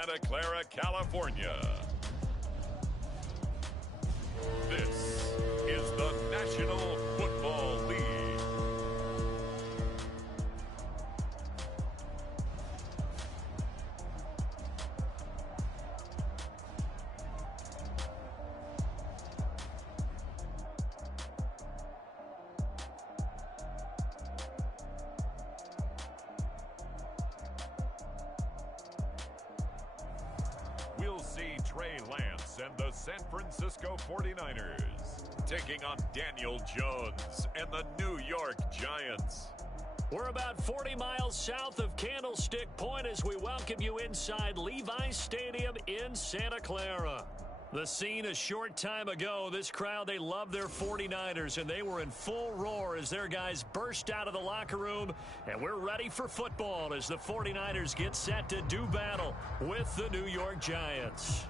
Santa Clara, California. This is the National Football League. We'll see Trey Lance and the San Francisco 49ers taking on Daniel Jones and the New York Giants. We're about 40 miles south of Candlestick Point as we welcome you inside Levi's Stadium in Santa Clara. The scene a short time ago, this crowd, they love their 49ers, and they were in full roar as their guys burst out of the locker room, and we're ready for football as the 49ers get set to do battle with the New York Giants.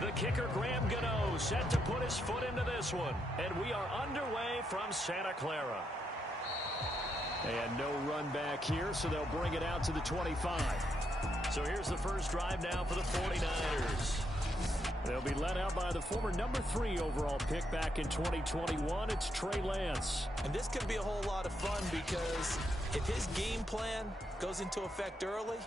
The kicker, Graham Gano, set to put his foot into this one. And we are underway from Santa Clara. And no run back here, so they'll bring it out to the 25. So here's the first drive now for the 49ers. They'll be led out by the former number 3 overall pick back in 2021. It's Trey Lance. And this could be a whole lot of fun because if his game plan goes into effect early,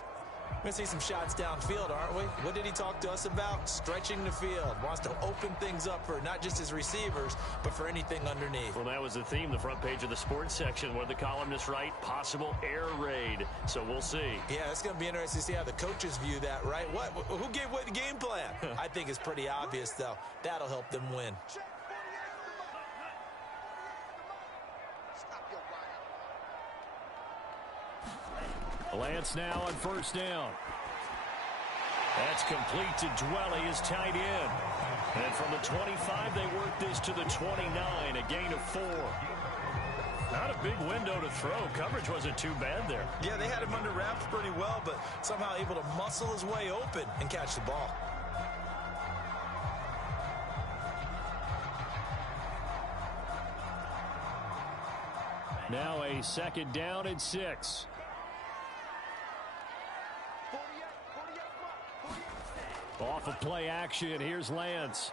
we're going to see some shots downfield, aren't we? What did he talk to us about? Stretching the field. Wants to open things up for not just his receivers, but for anything underneath. Well, that was the theme, the front page of the sports section, where the columnists write possible air raid. So we'll see. Yeah, it's going to be interesting to see how the coaches view that, right? Who gave away the game plan? I think it's pretty obvious, though. That'll help them win. Lance now on first down. That's complete to Dwelly, his tight end. And from the 25, they work this to the 29, a gain of 4. Not a big window to throw. Coverage wasn't too bad there. Yeah, they had him under wraps pretty well, but somehow able to muscle his way open and catch the ball. Now a second down and 6. Off of play action, here's Lance.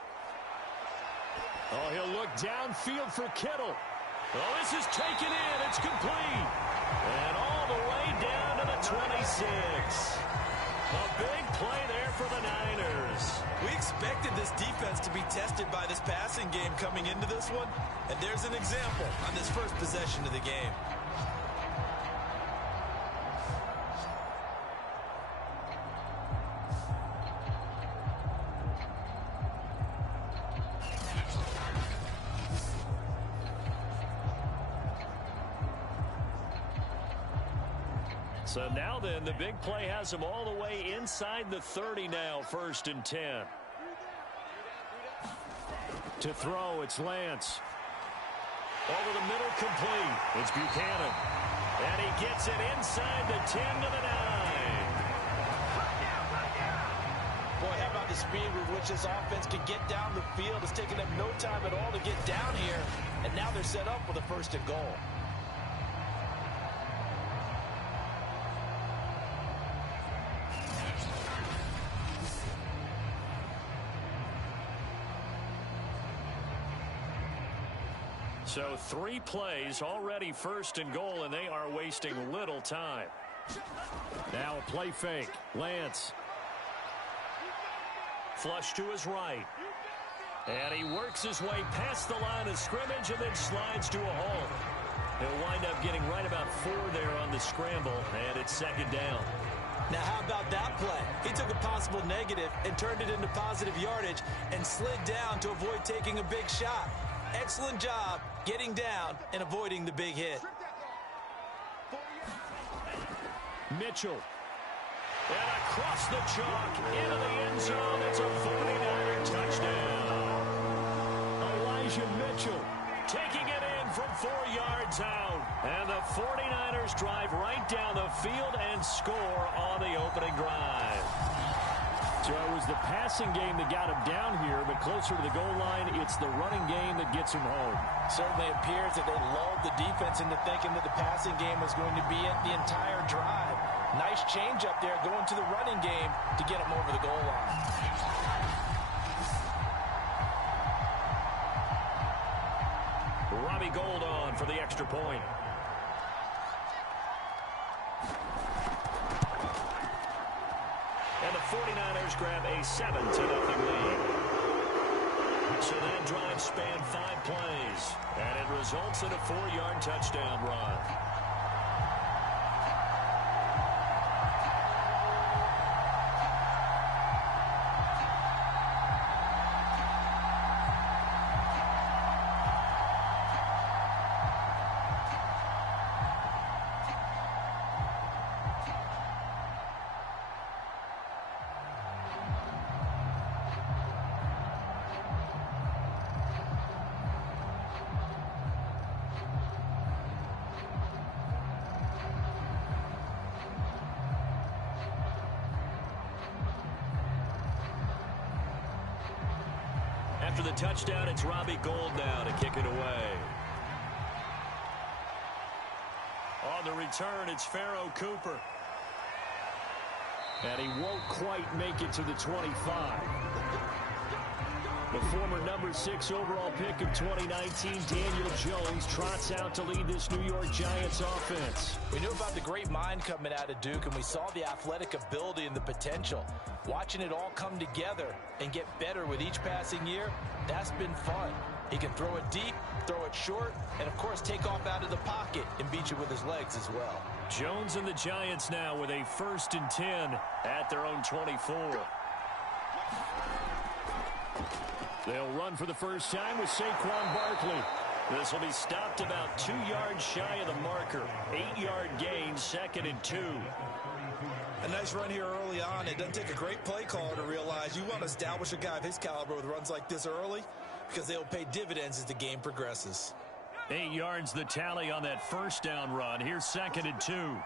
Oh, he'll look downfield for Kittle. Oh, this is taken in. It's complete. And all the way down to the 26. A big play there for the Niners. We expected this defense to be tested by this passing game coming into this one. And there's an example on this first possession of the game. So now then, the big play has him all the way inside the 30 now, 1st and 10. To throw, it's Lance. Over the middle, complete. It's Buchanan. And he gets it inside the 10 to the 9. Boy, how about the speed with which this offense can get down the field? It's taken them no time at all to get down here. And now they're set up with a 1st and goal. So 3 plays, already 1st and goal, and they are wasting little time. Now a play fake. Lance. Flush to his right. And he works his way past the line of scrimmage and then slides to a halt. He'll wind up getting right about 4 there on the scramble, and it's 2nd down. Now, how about that play? He took a possible negative and turned it into positive yardage and slid down to avoid taking a big shot. Excellent job getting down and avoiding the big hit. Mitchell. And across the chalk into the end zone. It's a 49 taking it in from 4 yards out. And the 49ers drive right down the field and score on the opening drive. So it was the passing game that got him down here, but closer to the goal line, it's the running game that gets him home. Certainly appears that they lulled the defense into thinking that the passing game was going to be it the entire drive. Nice change up there going to the running game to get him over the goal line. Robbie Gould on for the extra point. And the 49ers grab a 7-0 lead. So that drive spanned 5 plays, and it results in a 4-yard touchdown run. After the touchdown, it's Robbie Gould now to kick it away. On the return, it's Pharaoh Cooper. And he won't quite make it to the 25. The former number 6 overall pick of 2019, Daniel Jones, trots out to lead this New York Giants offense. We knew about the great mind coming out of Duke, and we saw the athletic ability and the potential. Watching it all come together and get better with each passing year, that's been fun. He can throw it deep, throw it short, and, of course, take off out of the pocket and beat you with his legs as well. Jones and the Giants now with a 1st and 10 at their own 24. They'll run for the first time with Saquon Barkley. This will be stopped about 2 yards shy of the marker. 8-yard gain, 2nd and 2. A nice run here early on. It doesn't take a great play caller to realize you want to establish a guy of his caliber with runs like this early because they'll pay dividends as the game progresses. 8 yards the tally on that first down run. Here's 2nd and 2.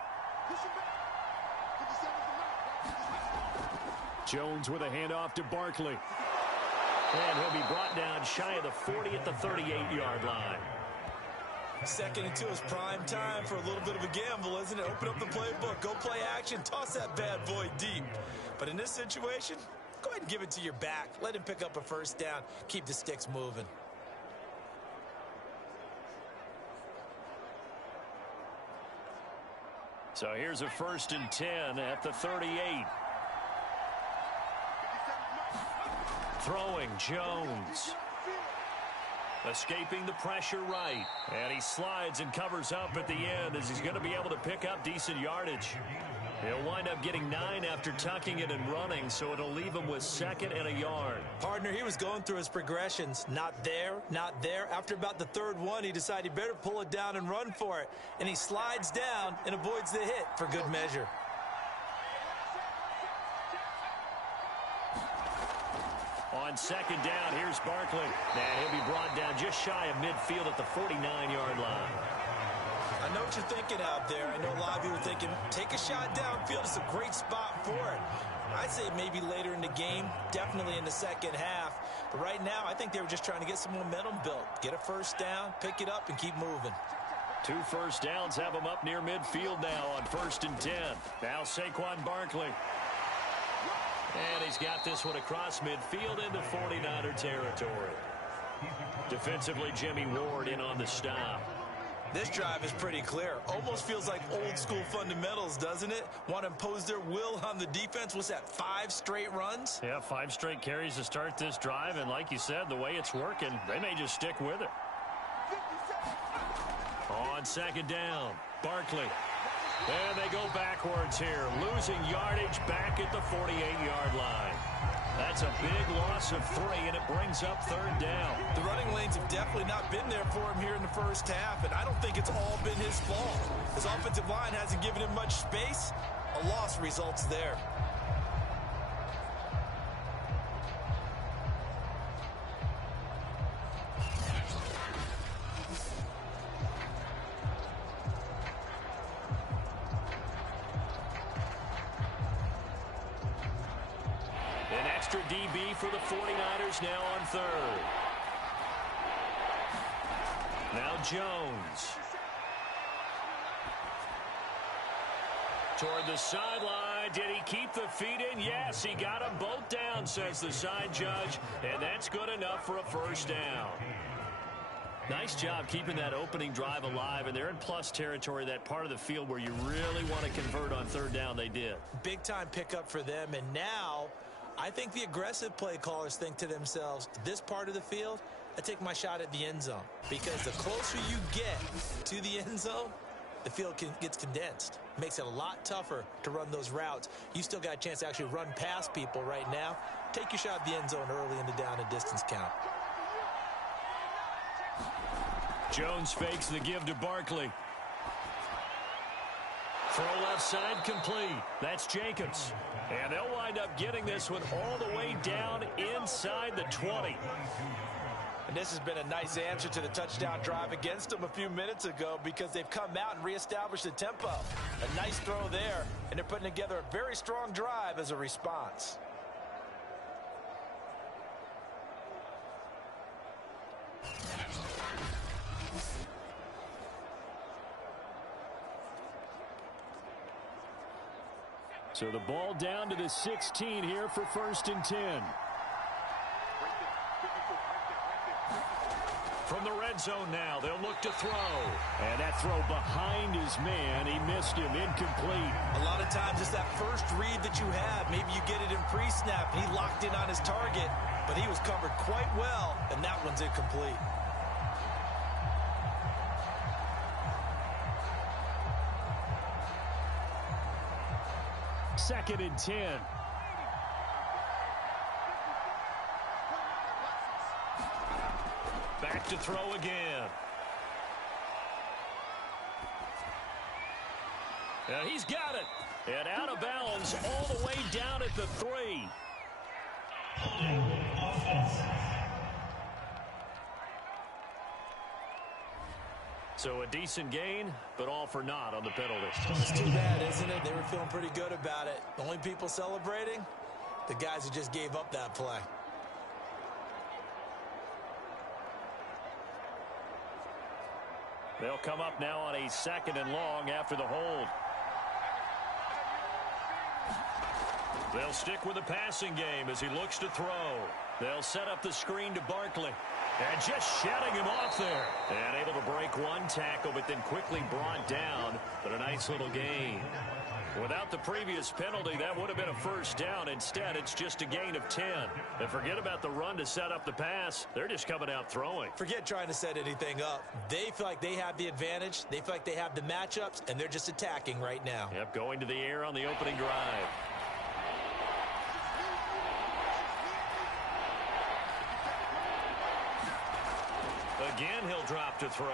Jones with a handoff to Barkley. And he'll be brought down shy of the 40 at the 38-yard line. 2nd and 2 is prime time for a little bit of a gamble, isn't it? Open up the playbook, go play action, toss that bad boy deep. But in this situation, go ahead and give it to your back. Let him pick up a first down. Keep the sticks moving. So here's a 1st and 10 at the 38. Throwing Jones. Escaping the pressure right. And he slides and covers up at the end as he's going to be able to pick up decent yardage. He'll wind up getting 9 after tucking it and running, so it'll leave him with 2nd and a yard. Partner, he was going through his progressions. Not there, not there. After about the 3rd one, he decided he better pull it down and run for it. And he slides down and avoids the hit for good measure. On 2nd down, here's Barkley. And he'll be brought down just shy of midfield at the 49-yard line. I know what you're thinking out there. I know a lot of you are thinking, take a shot downfield. It's a great spot for it. I'd say maybe later in the game, definitely in the second half. But right now, I think they were just trying to get some momentum built. Get a first down, pick it up, and keep moving. 2 first downs have him up near midfield now on 1st and 10. Now Saquon Barkley. And he's got this one across midfield into 49er territory. Defensively, Jimmy Ward in on the stop. This drive is pretty clear. Almost feels like old school fundamentals, doesn't it? Want to impose their will on the defense. What's that, 5 straight runs? Yeah, 5 straight carries to start this drive. And like you said, the way it's working, they may just stick with it. On 2nd down, Barkley. And they go backwards here, losing yardage back at the 48-yard line. That's a big loss of 3, and it brings up 3rd down. The running lanes have definitely not been there for him here in the first half, and I don't think it's all been his fault. His offensive line hasn't given him much space. A loss results there. extra DB for the 49ers now on third. Now Jones. Toward the sideline. Did he keep the feet in? Yes, he got them both down, says the side judge. And that's good enough for a first down. Nice job keeping that opening drive alive, and they're in plus territory, that part of the field where you really want to convert on third down. They did. Big-time pickup for them, and now I think the aggressive play callers think to themselves, this part of the field, I take my shot at the end zone, because the closer you get to the end zone, the field gets condensed. Makes it a lot tougher to run those routes. You still got a chance to actually run past people right now. Take your shot at the end zone early in the down and distance count. Jones fakes the give to Barkley. Throw left side complete. That's Jacobs. And they'll wind up getting this one all the way down inside the 20. And this has been a nice answer to the touchdown drive against them a few minutes ago, because they've come out and reestablished the tempo. A nice throw there, and they're putting together a very strong drive as a response. So the ball down to the 16 here for 1st and 10. From the red zone now, they'll look to throw. And that throw behind his man, he missed him, incomplete. A lot of times it's that first read that you have. Maybe you get it in pre-snap, and he locked in on his target, but he was covered quite well, and that one's incomplete. Second and 10. Back to throw again. And he's got it. And out of bounds all the way down at the 3. So a decent gain, but all for naught on the penalty. It's too bad, isn't it? They were feeling pretty good about it. The only people celebrating, the guys who just gave up that play. They'll come up now on a 2nd and long after the hold. They'll stick with the passing game as he looks to throw. They'll set up the screen to Barkley. And just shutting him off there. And able to break one tackle, but then quickly brought down. But a nice little gain. Without the previous penalty, that would have been a first down. Instead, it's just a gain of 10. And forget about the run to set up the pass. They're just coming out throwing. Forget trying to set anything up. They feel like they have the advantage. They feel like they have the matchups, and they're just attacking right now. Yep, going to the air on the opening drive. Again, he'll drop to throw.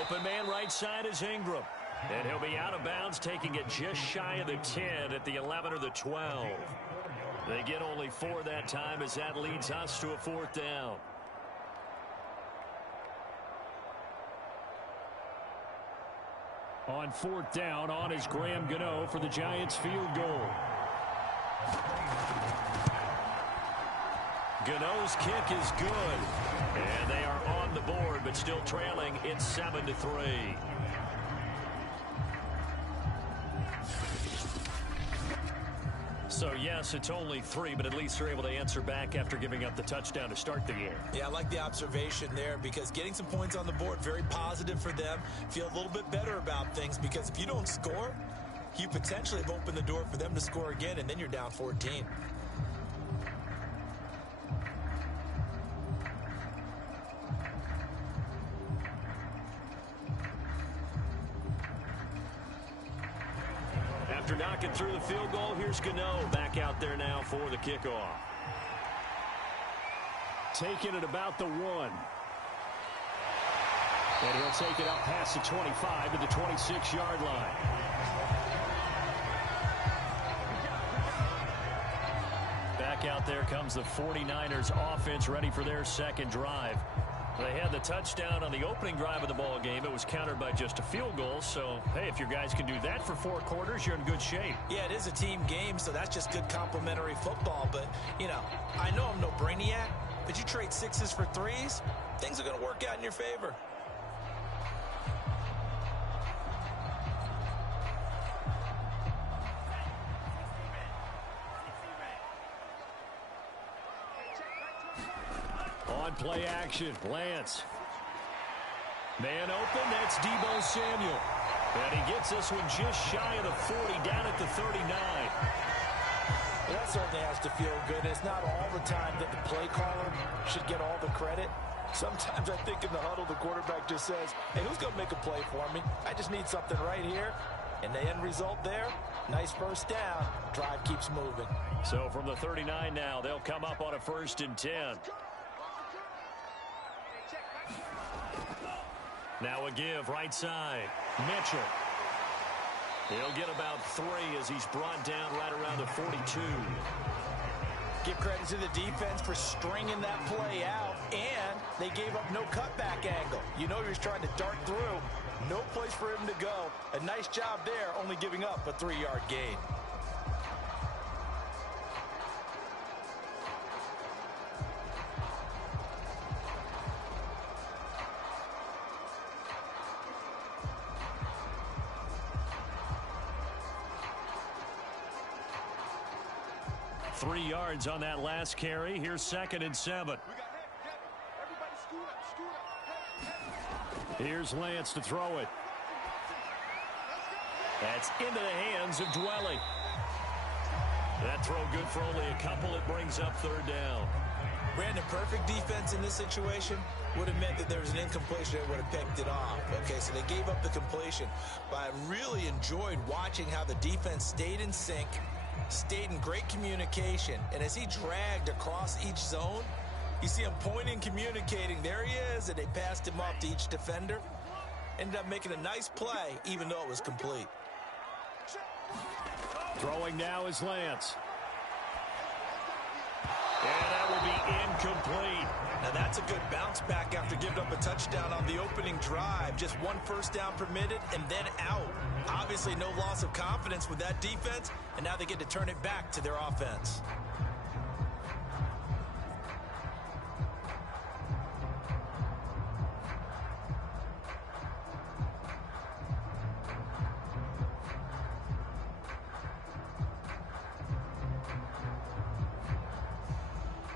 Open man right side is Ingram. And he'll be out of bounds, taking it just shy of the 10 at the 11 or the 12. They get only 4 that time as that leads us to a 4th down. On 4th down, on is Graham Gano for the Giants field goal. Gano's kick is good. And they are on the board, but still trailing. It's 7-3. So, yes, it's only 3, but at least they're able to answer back after giving up the touchdown to start the game. Yeah, I like the observation there, because getting some points on the board, very positive for them. Feel a little bit better about things, because if you don't score, you potentially have opened the door for them to score again, and then you're down 14. After knocking through the field goal, here's Gano back out there now for the kickoff. Taking it about the 1. And he'll take it up past the 25 to the 26-yard line. Back out there comes the 49ers offense, ready for their second drive. They had the touchdown on the opening drive of the ball game. It was countered by just a field goal. So, hey, if your guys can do that for 4 quarters, you're in good shape. Yeah, it is a team game, so that's just good complementary football. But, you know, I know I'm no brainiac, but you trade 6s for 3s, things are going to work out in your favor. On play action, Lance. Man open, that's Deebo Samuel. And he gets this one just shy of the 40, down at the 39. Well, that certainly has to feel good. It's not all the time that the play caller should get all the credit. Sometimes I think in the huddle, the quarterback just says, hey, who's going to make a play for me? I just need something right here. And the end result there, nice first down. Drive keeps moving. So from the 39 now, they'll come up on a 1st and 10. Now a give, right side. Mitchell. He'll get about 3 as he's brought down right around the 42. Give credit to the defense for stringing that play out, and they gave up no cutback angle. You know he was trying to dart through. No place for him to go. A nice job there, only giving up a 3-yard gain. Three yards on that last carry. Here's 2nd and 7. Here's Lance to throw it. That's into the hands of Dwelly. That throw good for only a couple. It brings up 3rd down. Brandon, perfect defense in this situation would have meant that there was an incompletion that would have picked it off. Okay, so they gave up the completion. But I really enjoyed watching how the defense stayed in sync, stayed in great communication, and as he dragged across each zone, you see him pointing, communicating. There he is, and they passed him off to each defender. Ended up making a nice play, even though it was complete. Throwing now is Lance. And that will be incomplete. Now that's a good bounce back after giving up a touchdown on the opening drive. Just 1 first down permitted and then out. Obviously no loss of confidence with that defense, and now they get to turn it back to their offense.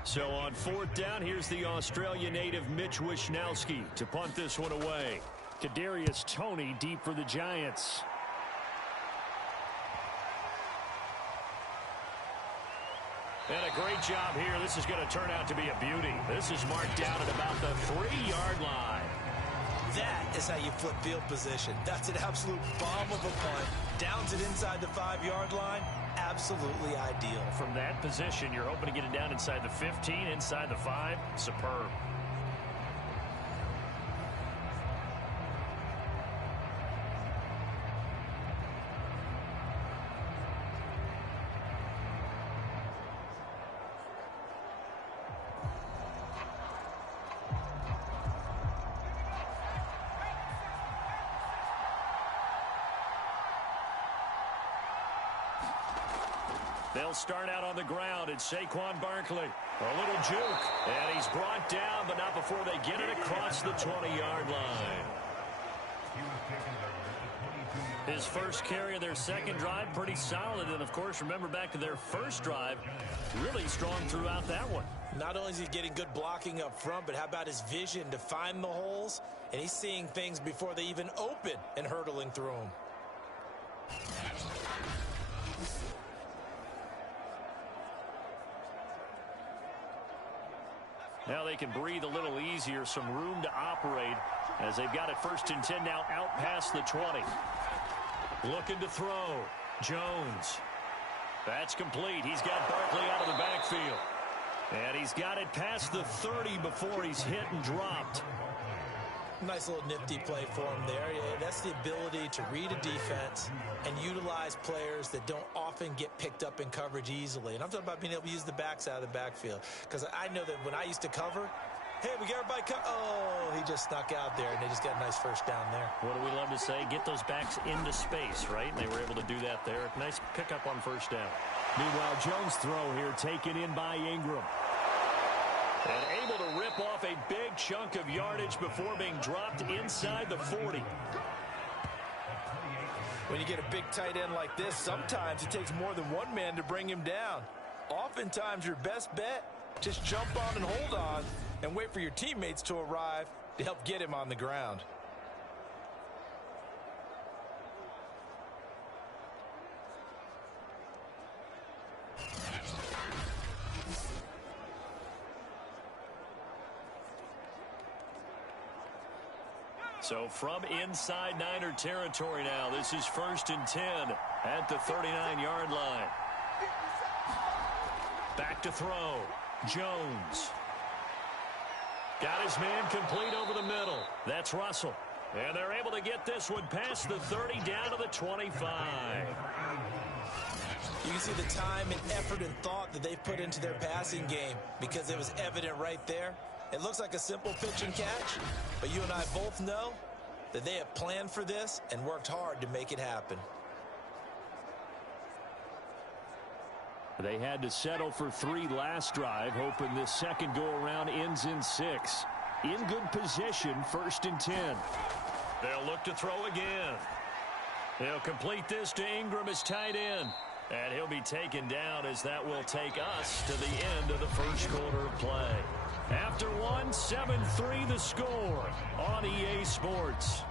So on 4th down, here's the Australia native Mitch Wishnowsky to punt this one away. Kadarius Toney deep for the Giants. And a great job here. This is going to turn out to be a beauty. This is marked down at about the 3-yard line. That is how you flip field position. That's an absolute bomb of a punt. Downs it inside the 5-yard line. Absolutely ideal. From that position, you're hoping to get it down inside the 15, inside the 5. Superb. They'll start out on the ground. It's Saquon Barkley. A little juke. And he's brought down, but not before they get it across the 20-yard line. His first carry of their second drive, pretty solid. And, of course, remember back to their first drive, really strong throughout that one. Not only is he getting good blocking up front, but how about his vision to find the holes? And he's seeing things before they even open and hurtling through them. Now they can breathe a little easier, some room to operate as they've got it 1st and 10 now out past the 20. Looking to throw. Jones. That's complete. He's got Barkley out of the backfield. And he's got it past the 30 before he's hit and dropped. Nice little nifty play for him there. Yeah, that's the ability to read a defense and utilize players that don't often get picked up in coverage easily. And I'm talking about being able to use the backside of the backfield. Because I know that when I used to cover, Hey, we got everybody cut. Oh, he just snuck out there, and they just got a nice first down there. What do we love to say? Get those backs into space, right? And they were able to do that there. Nice pickup on first down. Meanwhile, Jones' throw here taken in by Ingram. And able to rip off a big chunk of yardage before being dropped inside the 40. When you get a big tight end like this, sometimes it takes more than one man to bring him down. Oftentimes, your best bet, just jump on and hold on and wait for your teammates to arrive to help get him on the ground. So from inside Niner territory now, this is 1st and 10 at the 39-yard line. Back to throw. Jones. Got his man complete over the middle. That's Russell. And they're able to get this one past the 30 down to the 25. You can see the time and effort and thought that they've put into their passing game because it was evident right there. It looks like a simple pitch and catch, but you and I both know that they have planned for this and worked hard to make it happen. They had to settle for 3 last drive, hoping this second go-around ends in 6. In good position, 1st and 10. They'll look to throw again. They'll complete this to Ingram as tight end. And he'll be taken down as that will take us to the end of the first quarter of play. After one, 7-3 the score on EA Sports.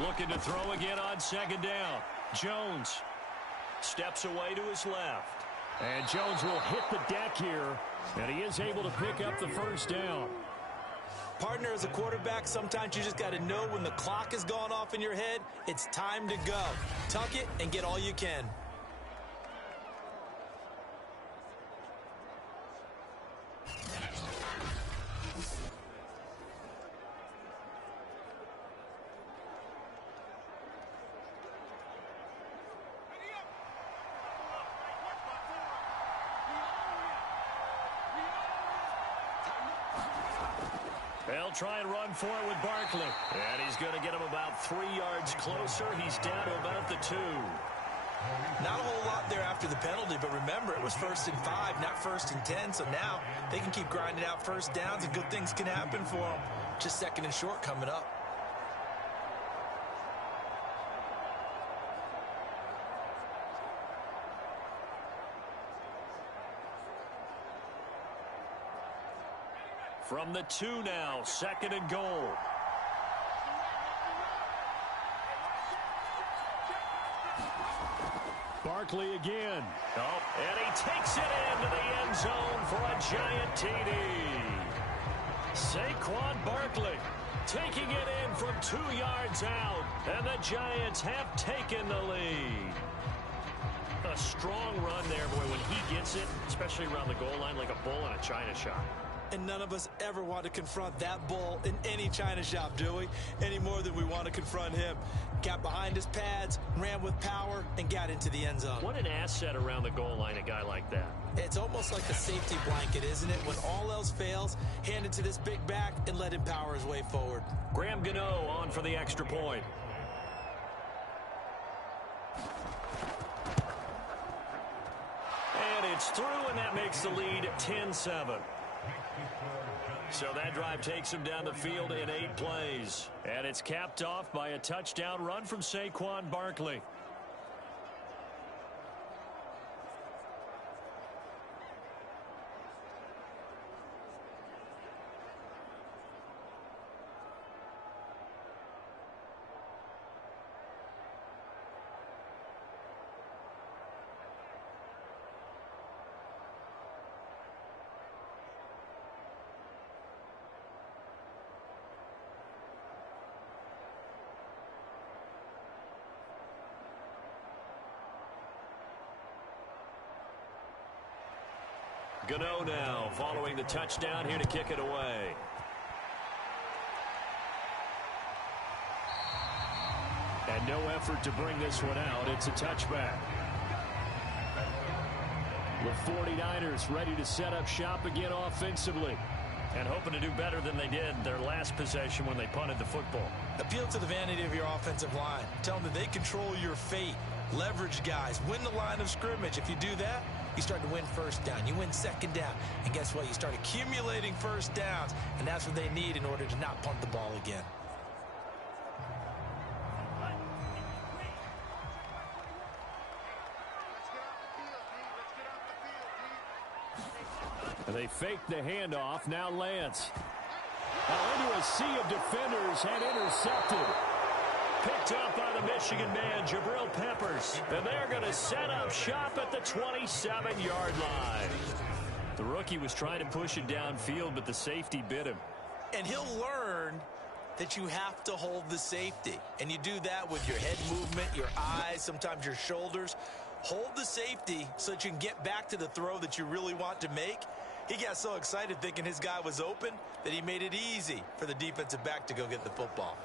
Looking to throw again on second down. Jones steps away to his left. And Jones will hit the deck here, and he is able to pick up the first down. Partner, as a quarterback, sometimes you just got to know when the clock has gone off in your head, it's time to go. Tuck it and get all you can. They'll try and run for it with Barkley. And he's going to get him about 3 yards closer. He's down to about the 2. Not a whole lot there after the penalty, but remember, it was 1st and 5, not 1st and 10. So now they can keep grinding out first downs and good things can happen for them. Just 2nd and short coming up. From the 2 now, 2nd and goal. Barkley again. Oh, and he takes it into the end zone for a giant TD. Saquon Barkley taking it in from 2 yards out, and the Giants have taken the lead. A strong run there, boy, when he gets it, especially around the goal line, like a bull in a china shop. And none of us ever want to confront that bull in any china shop, do we? Any more than we want to confront him. Got behind his pads, ran with power, and got into the end zone. What an asset around the goal line, a guy like that. It's almost like a safety blanket, isn't it? When all else fails, hand it to this big back and let him power his way forward. Graham Gano on for the extra point. And it's through, and that makes the lead 10-7. So that drive takes him down the field in 8 plays. And it's capped off by a touchdown run from Saquon Barkley. Gano now following the touchdown here to kick it away. And no effort to bring this one out. It's a touchback. The 49ers ready to set up shop again offensively. And hoping to do better than they did their last possession when they punted the football. Appeal to the vanity of your offensive line. Tell them that they control your fate. Leverage guys. Win the line of scrimmage. If you do that, you start to win first down. You win second down. And guess what? You start accumulating first downs. And that's what they need in order to not punt the ball again. They fake the handoff. Now Lance. Now into a sea of defenders and intercepted. Picked up by the Michigan man, Jabril Peppers. And they're going to set up shop at the 27-yard line. The rookie was trying to push it downfield, but the safety bit him. And he'll learn that you have to hold the safety. And you do that with your head movement, your eyes, sometimes your shoulders. Hold the safety so that you can get back to the throw that you really want to make. He got so excited thinking his guy was open that he made it easy for the defensive back to go get the football.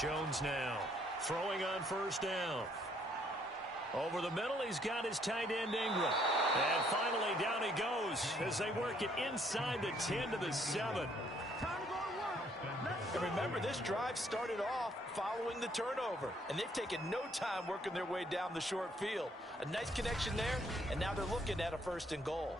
Jones now throwing on first down. Over the middle, he's got his tight end Ingram. And finally, down he goes as they work it inside the 10 to the 7. And remember, this drive started off following the turnover. And they've taken no time working their way down the short field. A nice connection there, and now they're looking at a 1st and goal.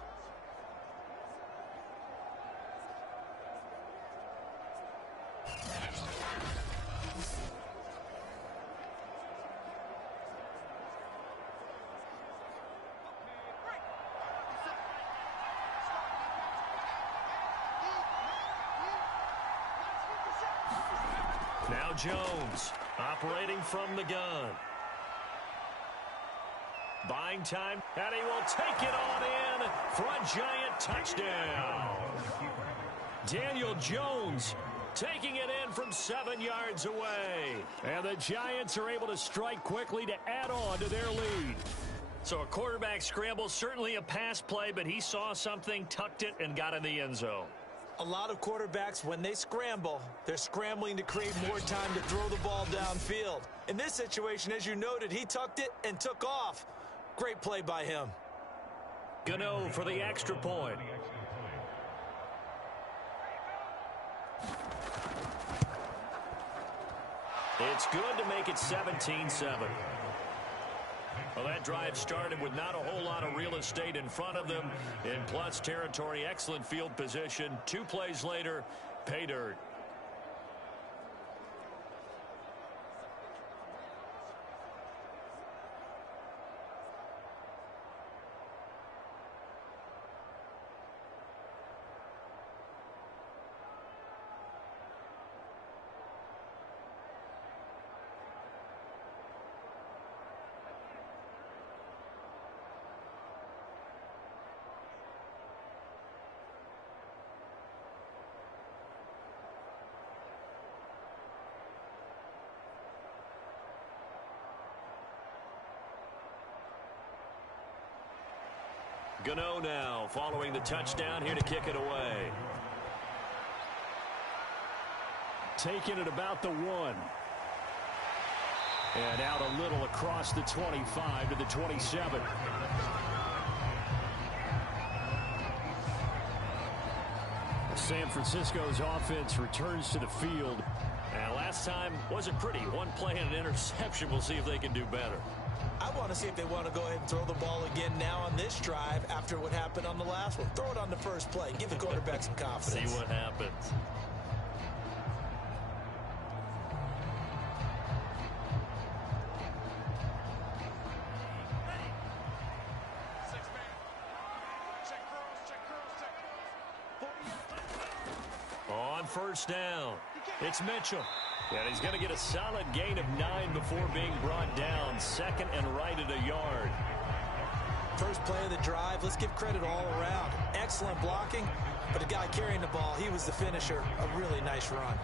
Now Jones operating from the gun. Buying time, and he will take it on in for a giant touchdown. Daniel Jones taking it in from 7 yards away. And the Giants are able to strike quickly to add on to their lead. So a quarterback scramble, certainly a pass play, but he saw something, tucked it, and got in the end zone. A lot of quarterbacks, when they scramble, they're scrambling to create more time to throw the ball downfield. In this situation, as you noted, he tucked it and took off. Great play by him. Gano for the extra point. It's good to make it 17-7. Well, that drive started with not a whole lot of real estate in front of them. In plus territory, excellent field position. 2 plays later, pay dirt. Gano now following the touchdown here to kick it away. Taking it about the 1. And out a little across the 25 to the 27. San Francisco's offense returns to the field. And last time wasn't pretty. 1 play and an interception. We'll see if they can do better. I want to see if they want to go ahead and throw the ball again now on this drive after what happened on the last one. Throw it on the first play. Give the quarterback some confidence. See what happens. On first down, it's Mitchell. And he's going to get a solid gain of 9 before being brought down. Second and right at a yard. First play of the drive, let's give credit all around. Excellent blocking, but the guy carrying the ball, he was the finisher. A really nice run.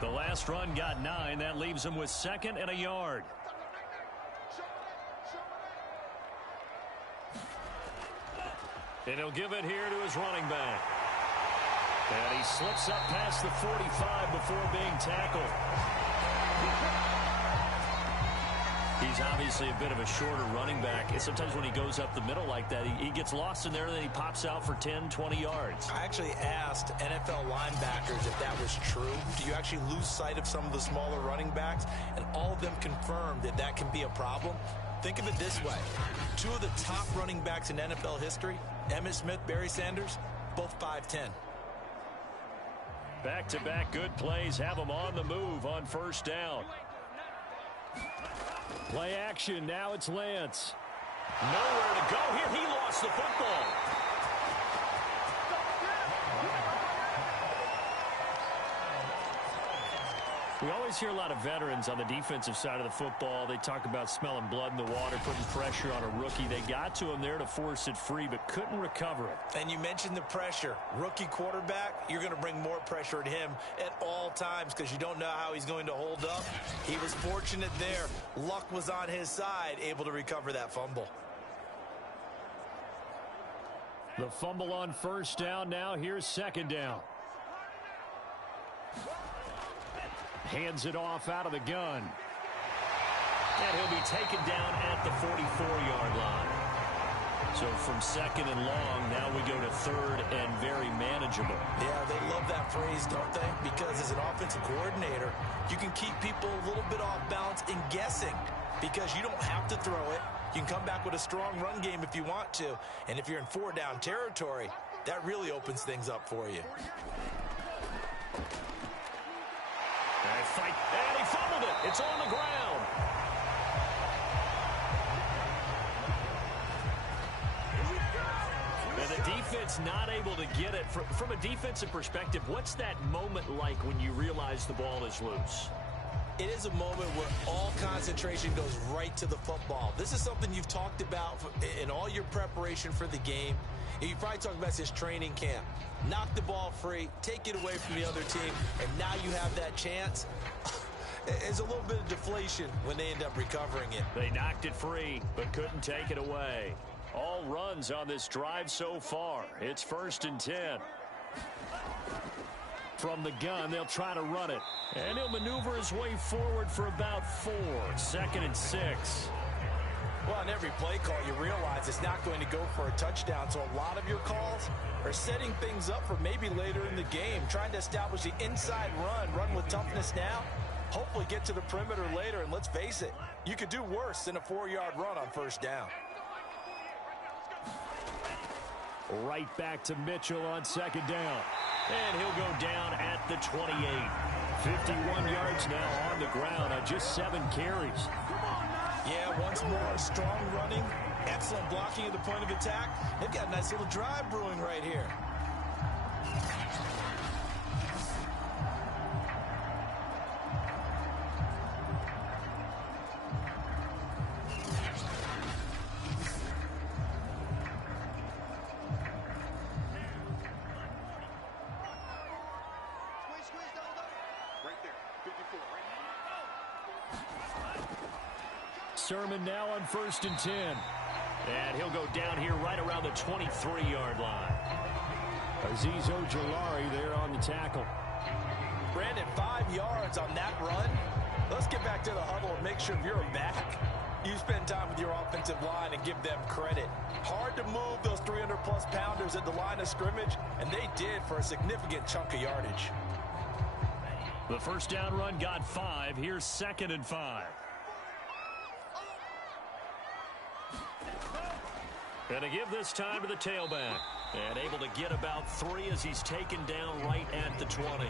The last run got 9. That leaves him with second and a yard. And he'll give it here to his running back. And he slips up past the 45 before being tackled. He's obviously a bit of a shorter running back. And sometimes when he goes up the middle like that, he gets lost in there, and then he pops out for 10, 20 yards. I actually asked NFL linebackers if that was true. Do you actually lose sight of some of the smaller running backs? And all of them confirmed that that can be a problem. Think of it this way. 2 of the top running backs in NFL history, Emmitt Smith, Barry Sanders, both 5'10". Back-to-back good plays have him on the move on first down. Play action. Now it's Lance. Nowhere to go here. He lost the football. We always hear a lot of veterans on the defensive side of the football. They talk about smelling blood in the water, putting pressure on a rookie. They got to him there to force it free, but couldn't recover it. And you mentioned the pressure. Rookie quarterback, you're going to bring more pressure at him at all times because you don't know how he's going to hold up. He was fortunate there. Luck was on his side, able to recover that fumble. The fumble on first down. Now here's second down. Hands it off out of the gun. And he'll be taken down at the 44-yard line. So from second and long, now we go to third and very manageable. Yeah, they love that phrase, don't they? Because as an offensive coordinator, you can keep people a little bit off balance and guessing because you don't have to throw it. You can come back with a strong run game if you want to. And if you're in 4-down territory, that really opens things up for you. And he fumbled it. It's on the ground. And the defense not able to get it. From a defensive perspective, what's that moment like when you realize the ball is loose? It is a moment where all concentration goes right to the football. This is something you've talked about in all your preparation for the game. And you probably talked about this training camp. Knock the ball free, take it away from the other team, and now you have that chance. There's a little bit of deflation when they end up recovering it. They knocked it free, but couldn't take it away. All runs on this drive so far. It's 1st and 10. From the gun, they'll try to run it. And he'll maneuver his way forward for about 4. 2nd and 6. Well, on every play call, you realize it's not going to go for a touchdown. So a lot of your calls are setting things up for maybe later in the game, trying to establish the inside run with toughness now, hopefully get to the perimeter later. And let's face it, you could do worse than a 4-yard run on first down. Right back to Mitchell on second down. And he'll go down at the 28. 51 yards now on the ground on just 7 carries. Yeah, once more, strong running, excellent blocking at the point of attack. They've got a nice little drive brewing right here. Sermon now on 1st and 10. And he'll go down here right around the 23-yard line. Azeez Ojulari there on the tackle. Brandon, 5 yards on that run. Let's get back to the huddle and make sure you're back. You spend time with your offensive line and give them credit. Hard to move those 300-plus pounders at the line of scrimmage, and they did for a significant chunk of yardage. The first down run got 5. Here's 2nd and 5. And to give this time to the tailback. And able to get about 3 as he's taken down right at the 20.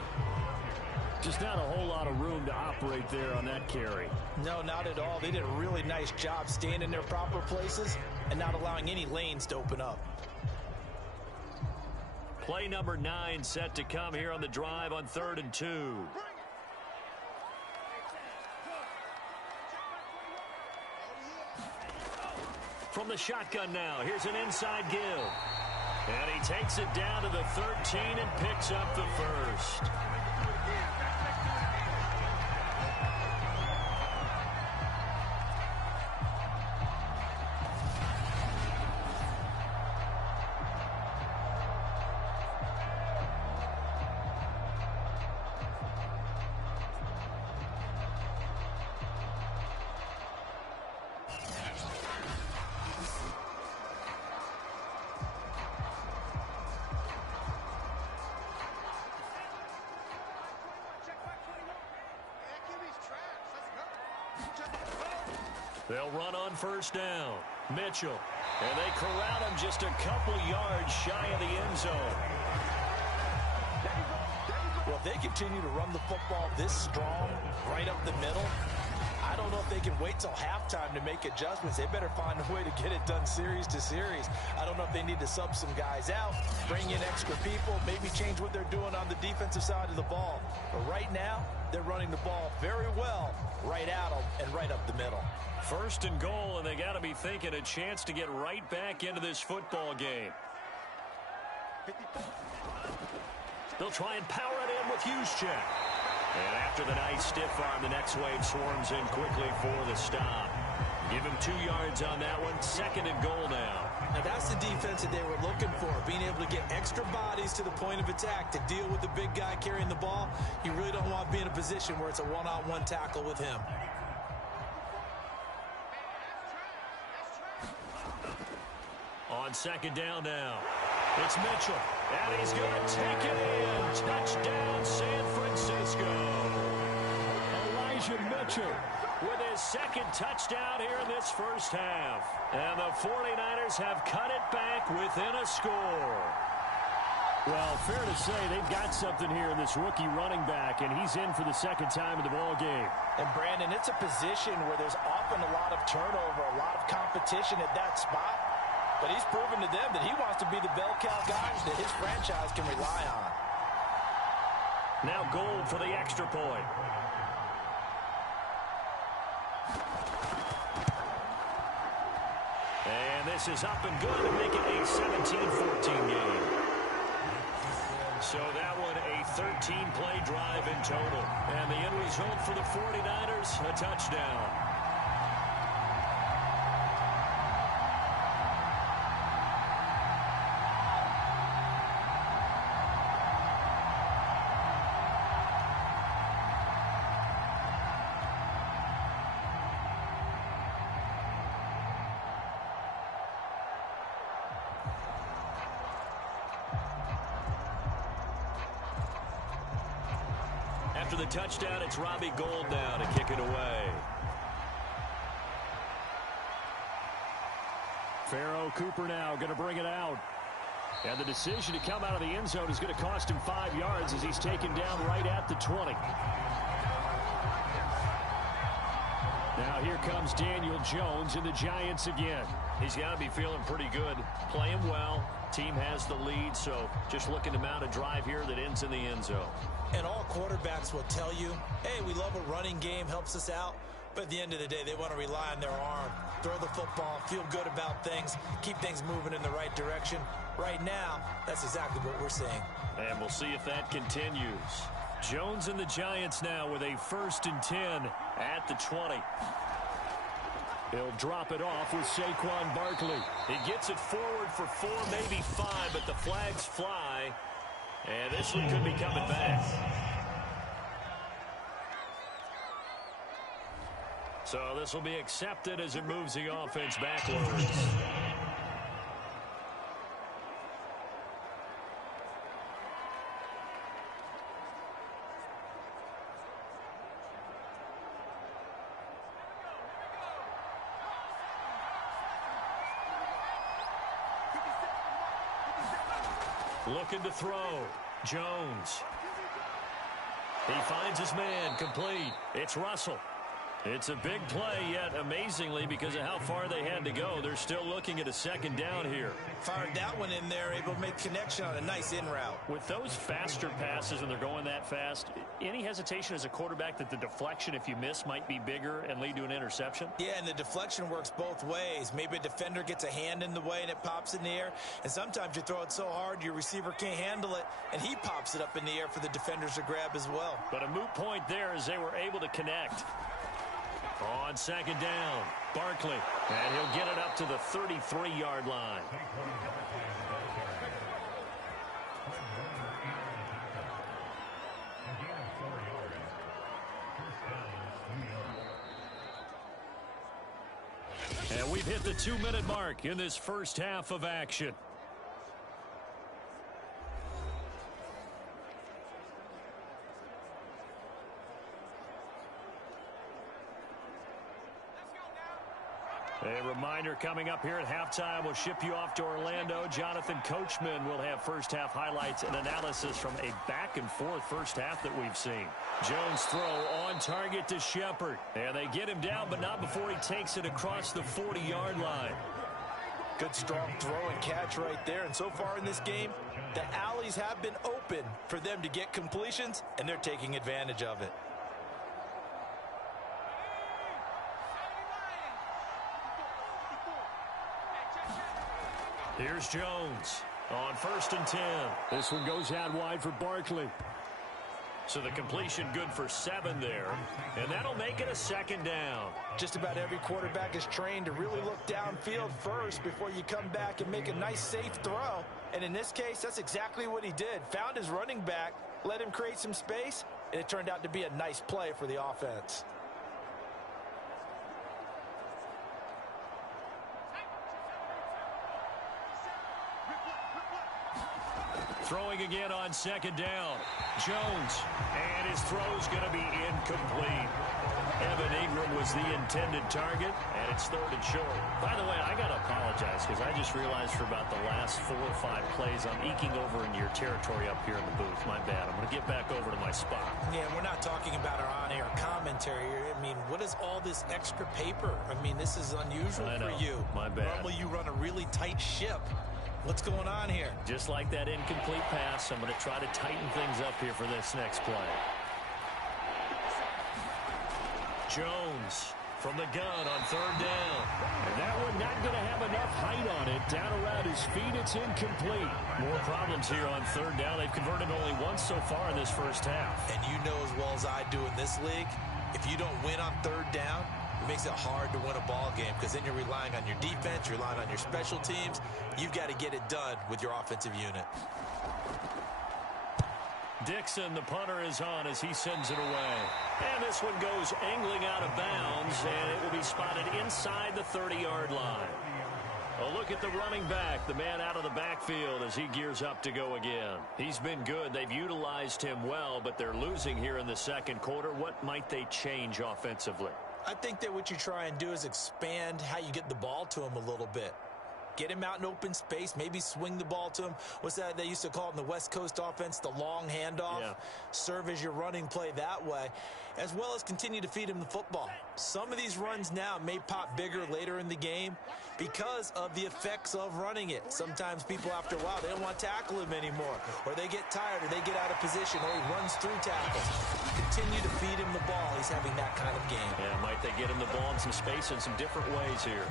Just not a whole lot of room to operate there on that carry. No, not at all. They did a really nice job staying in their proper places and not allowing any lanes to open up. Play number 9 set to come here on the drive on 3rd and 2. From the shotgun now, here's an inside give. And he takes it down to the 13 and picks up the first. They'll run on first down. Mitchell. And they corral him just a couple yards shy of the end zone. Well, if they continue to run the football this strong, right up the middle, I don't know if they can wait till halftime to make adjustments. They better find a way to get it done series to series. I don't know if they need to sub some guys out, bring in extra people, maybe change what they're doing on the defensive side of the ball. But right now, they're running the ball very well right at them and right up the middle. First and goal, and they got to be thinking a chance to get right back into this football game. They'll try and power it in with Juszczyk. And after the nice stiff arm, the next wave swarms in quickly for the stop. Give him 2 yards on that one. 2nd and goal now. Now that's the defense that they were looking for, being able to get extra bodies to the point of attack to deal with the big guy carrying the ball. You really don't want to be in a position where it's a one-on-one tackle with him. On 2nd down now, it's Mitchell. And he's going to take it in. Touchdown, San Francisco. Elijah Mitchell with his 2nd touchdown here in this first half. And the 49ers have cut it back within a score. Well, fair to say they've got something here in this rookie running back, and he's in for the 2nd time in the ball game. And, Brandon, it's a position where there's often a lot of turnover, a lot of competition at that spot. But he's proven to them that he wants to be the bell cow guy that his franchise can rely on. Now Gold for the extra point. And this is up and good to make it a 17-14 game. So that one a 13-play drive in total. And the end result for the 49ers, a touchdown. After the touchdown, it's Robbie Gould now to kick it away. Pharaoh Cooper now going to bring it out. And the decision to come out of the end zone is going to cost him 5 yards as he's taken down right at the 20. Now here comes Daniel Jones and the Giants again. He's got to be feeling pretty good, playing well. Team has the lead, so just looking to mount a drive here that ends in the end zone. And all quarterbacks will tell you, hey, we love a running game, helps us out. But at the end of the day, they want to rely on their arm, throw the football, feel good about things, keep things moving in the right direction. Right now, that's exactly what we're seeing. And we'll see if that continues. Jones and the Giants now with a 1st and 10 at the 20. He'll drop it off with Saquon Barkley. He gets it forward for 4, maybe 5, but the flags fly. And this one could be coming back. So this will be accepted as it moves the offense backwards. Looking to throw. Jones. He finds his man complete. It's Russell. It's a big play, yet amazingly, because of how far they had to go, they're still looking at a second down here. Fired that one in there, able to make connection on a nice in route. With those faster passes when they're going that fast, any hesitation as a quarterback that the deflection, if you miss, might be bigger and lead to an interception? Yeah, and the deflection works both ways. Maybe a defender gets a hand in the way and it pops in the air, and sometimes you throw it so hard your receiver can't handle it, and he pops it up in the air for the defenders to grab as well. But a moot point there as they were able to connect. On second down, Barkley, and he'll get it up to the 33-yard line. And we've hit the 2-minute mark in this first half of action. A reminder coming up here at halftime. We'll ship you off to Orlando. Jonathan Coachman will have first-half highlights and analysis from a back-and-forth first half that we've seen. Jones throw on target to Shepard. And they get him down, but not before he takes it across the 40-yard line. Good strong throw and catch right there. And so far in this game, the alleys have been open for them to get completions, and they're taking advantage of it. Here's Jones on 1st and 10. This one goes out wide for Barkley. So the completion good for 7 there, and that'll make it a second down. Just about every quarterback is trained to really look downfield first before you come back and make a nice, safe throw. And in this case, that's exactly what he did. Found his running back, let him create some space, and it turned out to be a nice play for the offense. Throwing again on second down. Jones, and his throw's going to be incomplete. Evan Ingram was the intended target, and it's 3rd and short. By the way, I got to apologize because I just realized for about the last 4 or 5 plays, I'm eking over into your territory up here in the booth. My bad. I'm going to get back over to my spot. Yeah, we're not talking about our on-air commentary here. I mean, what is all this extra paper? I mean, this is unusual for you. My bad. Normally you run a really tight ship. What's going on here? Just like that incomplete pass, I'm going to try to tighten things up here for this next play. Jones from the gun on 3rd down. And that one not going to have enough height on it. Down around his feet, it's incomplete. More problems here on 3rd down. They've converted only once so far in this first half. And you know as well as I do in this league, if you don't win on 3rd down, it makes it hard to win a ball game because then you're relying on your defense, you're relying on your special teams. You've got to get it done with your offensive unit. Dixon, the punter, is on as he sends it away. And this one goes angling out of bounds, and it will be spotted inside the 30-yard line. A look at the running back, the man out of the backfield as he gears up to go again. He's been good. They've utilized him well, but they're losing here in the second quarter. What might they change offensively? I think that what you try and do is expand how you get the ball to him a little bit. Get him out in open space, maybe swing the ball to him. What's that they used to call it in the West Coast offense, the long handoff? Yeah. Serve as your running play that way, as well as continue to feed him the football. Some of these runs now may pop bigger later in the game because of the effects of running it. Sometimes people, after a while, they don't want to tackle him anymore, or they get tired, or they get out of position, or he runs through tackles. Continue to feed him the ball. He's having that kind of game. Yeah, might they get him the ball in some space in some different ways here.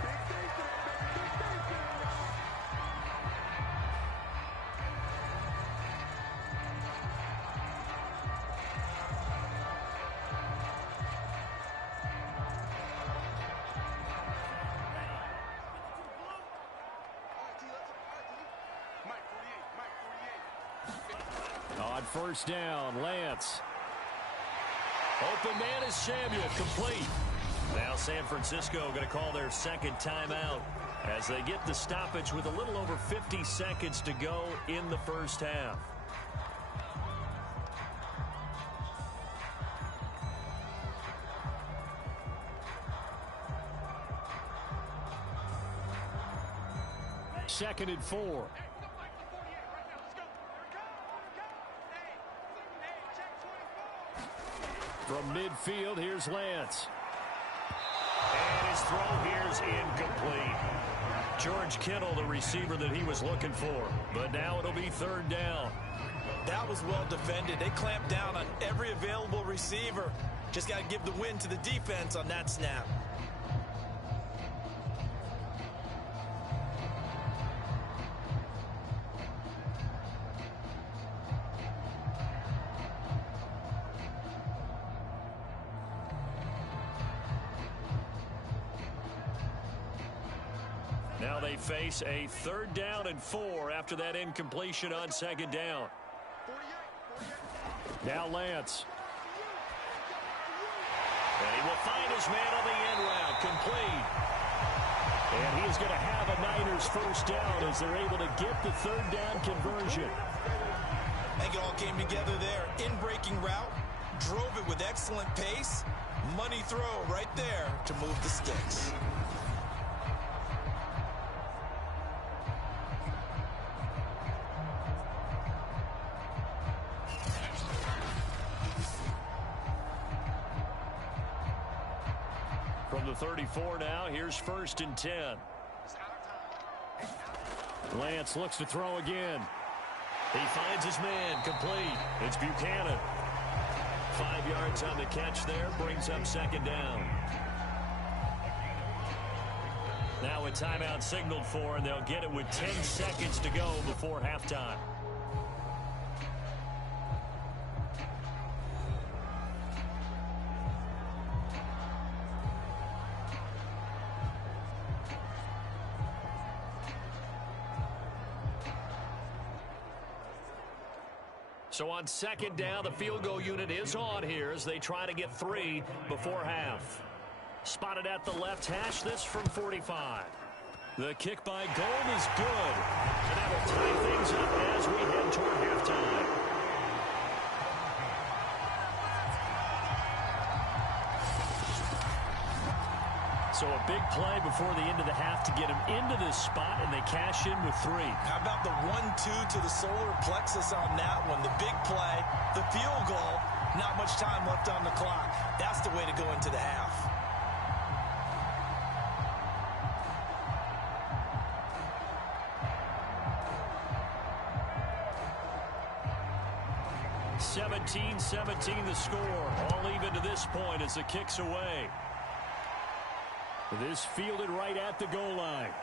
On 1st down, Lance. Open man is Samuel, complete. Now San Francisco going to call their second timeout as they get the stoppage with a little over 50 seconds to go in the first half. Second and 4. From midfield, here's Lance. And his throw here is incomplete. George Kittle, the receiver that he was looking for. But now it'll be third down. That was well defended. They clamped down on every available receiver. Just got to give the win to the defense on that snap. Now they face a 3rd down and 4 after that incompletion on 2nd down. Now Lance. And he will find his man on the end route, complete. And he is going to have a Niners first down as they're able to get the 3rd down conversion. I think it all came together there. In-breaking route, drove it with excellent pace. Money throw right there to move the sticks. From the 34 now, here's 1st and 10. Lance looks to throw again. He finds his man, complete. It's Buchanan. 5 yards on the catch there, brings up 2nd down. Now a timeout signaled for, and they'll get it with 10 seconds to go before halftime. So on 2nd down, the field goal unit is on here as they try to get 3 before half. Spotted at the left hash, this from 45. The kick by Gold is good. And that will tie things up as we head toward halftime. So a big play before the end of the half to get him into this spot, and they cash in with 3. How about the 1-2 to the solar plexus on that one? The big play, the field goal, not much time left on the clock. That's the way to go into the half. (17-17) the score. All even to this point as the kick's away. This fielded right at the goal line.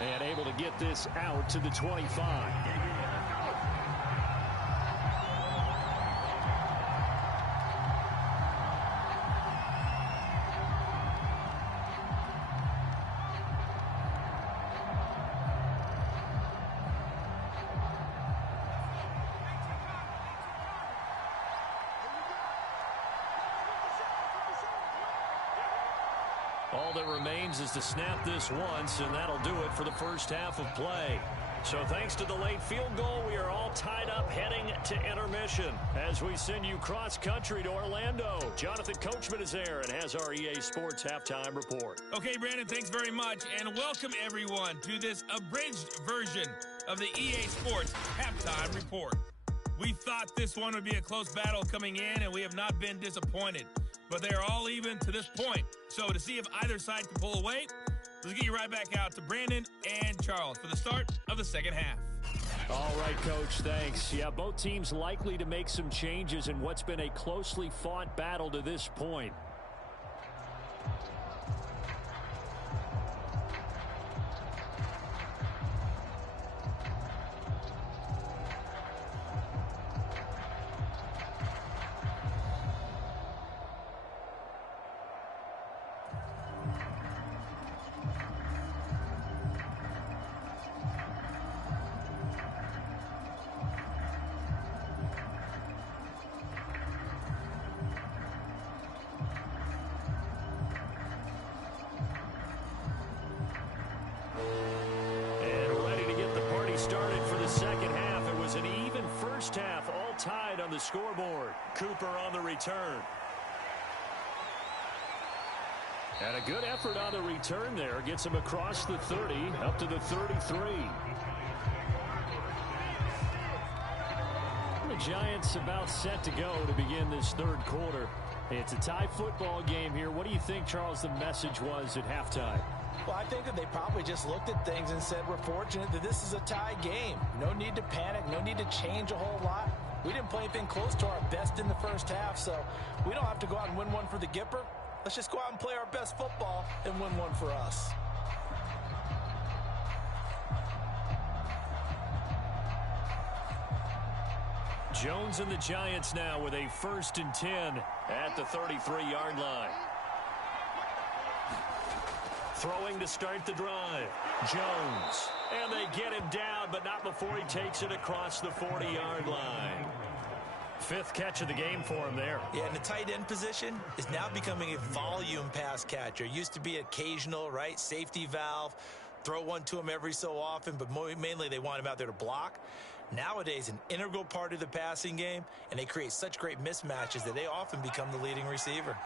And able to get this out to the 25. All that remains is to snap this once, and that'll do it for the first half of play. So thanks to the late field goal, we are all tied up heading to intermission as we send you cross-country to Orlando. Jonathan Coachman is there and has our EA Sports halftime report. Okay, Brandon, thanks very much, and welcome everyone to this abridged version of the EA Sports halftime report. We thought this one would be a close battle coming in, and we have not been disappointed. But they are all even to this point. So to see if either side can pull away, let's get you right back out to Brandon and Charles for the start of the second half. All right, Coach, thanks. Yeah, both teams likely to make some changes in what's been a closely fought battle to this point. Started for the second half. It was an even first half, all tied on the scoreboard. Cooper on the return. And a good effort on the return there. Gets him across the 30, up to the 33. The Giants about set to go to begin this third quarter. It's a tie football game here. What do you think, Charles, the message was at halftime? Well, I think that they probably just looked at things and said, we're fortunate that this is a tie game. No need to panic, no need to change a whole lot. We didn't play anything close to our best in the first half, so we don't have to go out and win one for the Gipper. Let's just go out and play our best football and win one for us. Jones and the Giants now with a 1st and 10 at the 33-yard line. Throwing to start the drive. Jones. And they get him down, but not before he takes it across the 40-yard line. 5th catch of the game for him there. Yeah, and the tight end position is now becoming a volume pass catcher. Used to be occasional, right? Safety valve. Throw one to him every so often, but mainly they want him out there to block. Nowadays, an integral part of the passing game, and they create such great mismatches that they often become the leading receiver.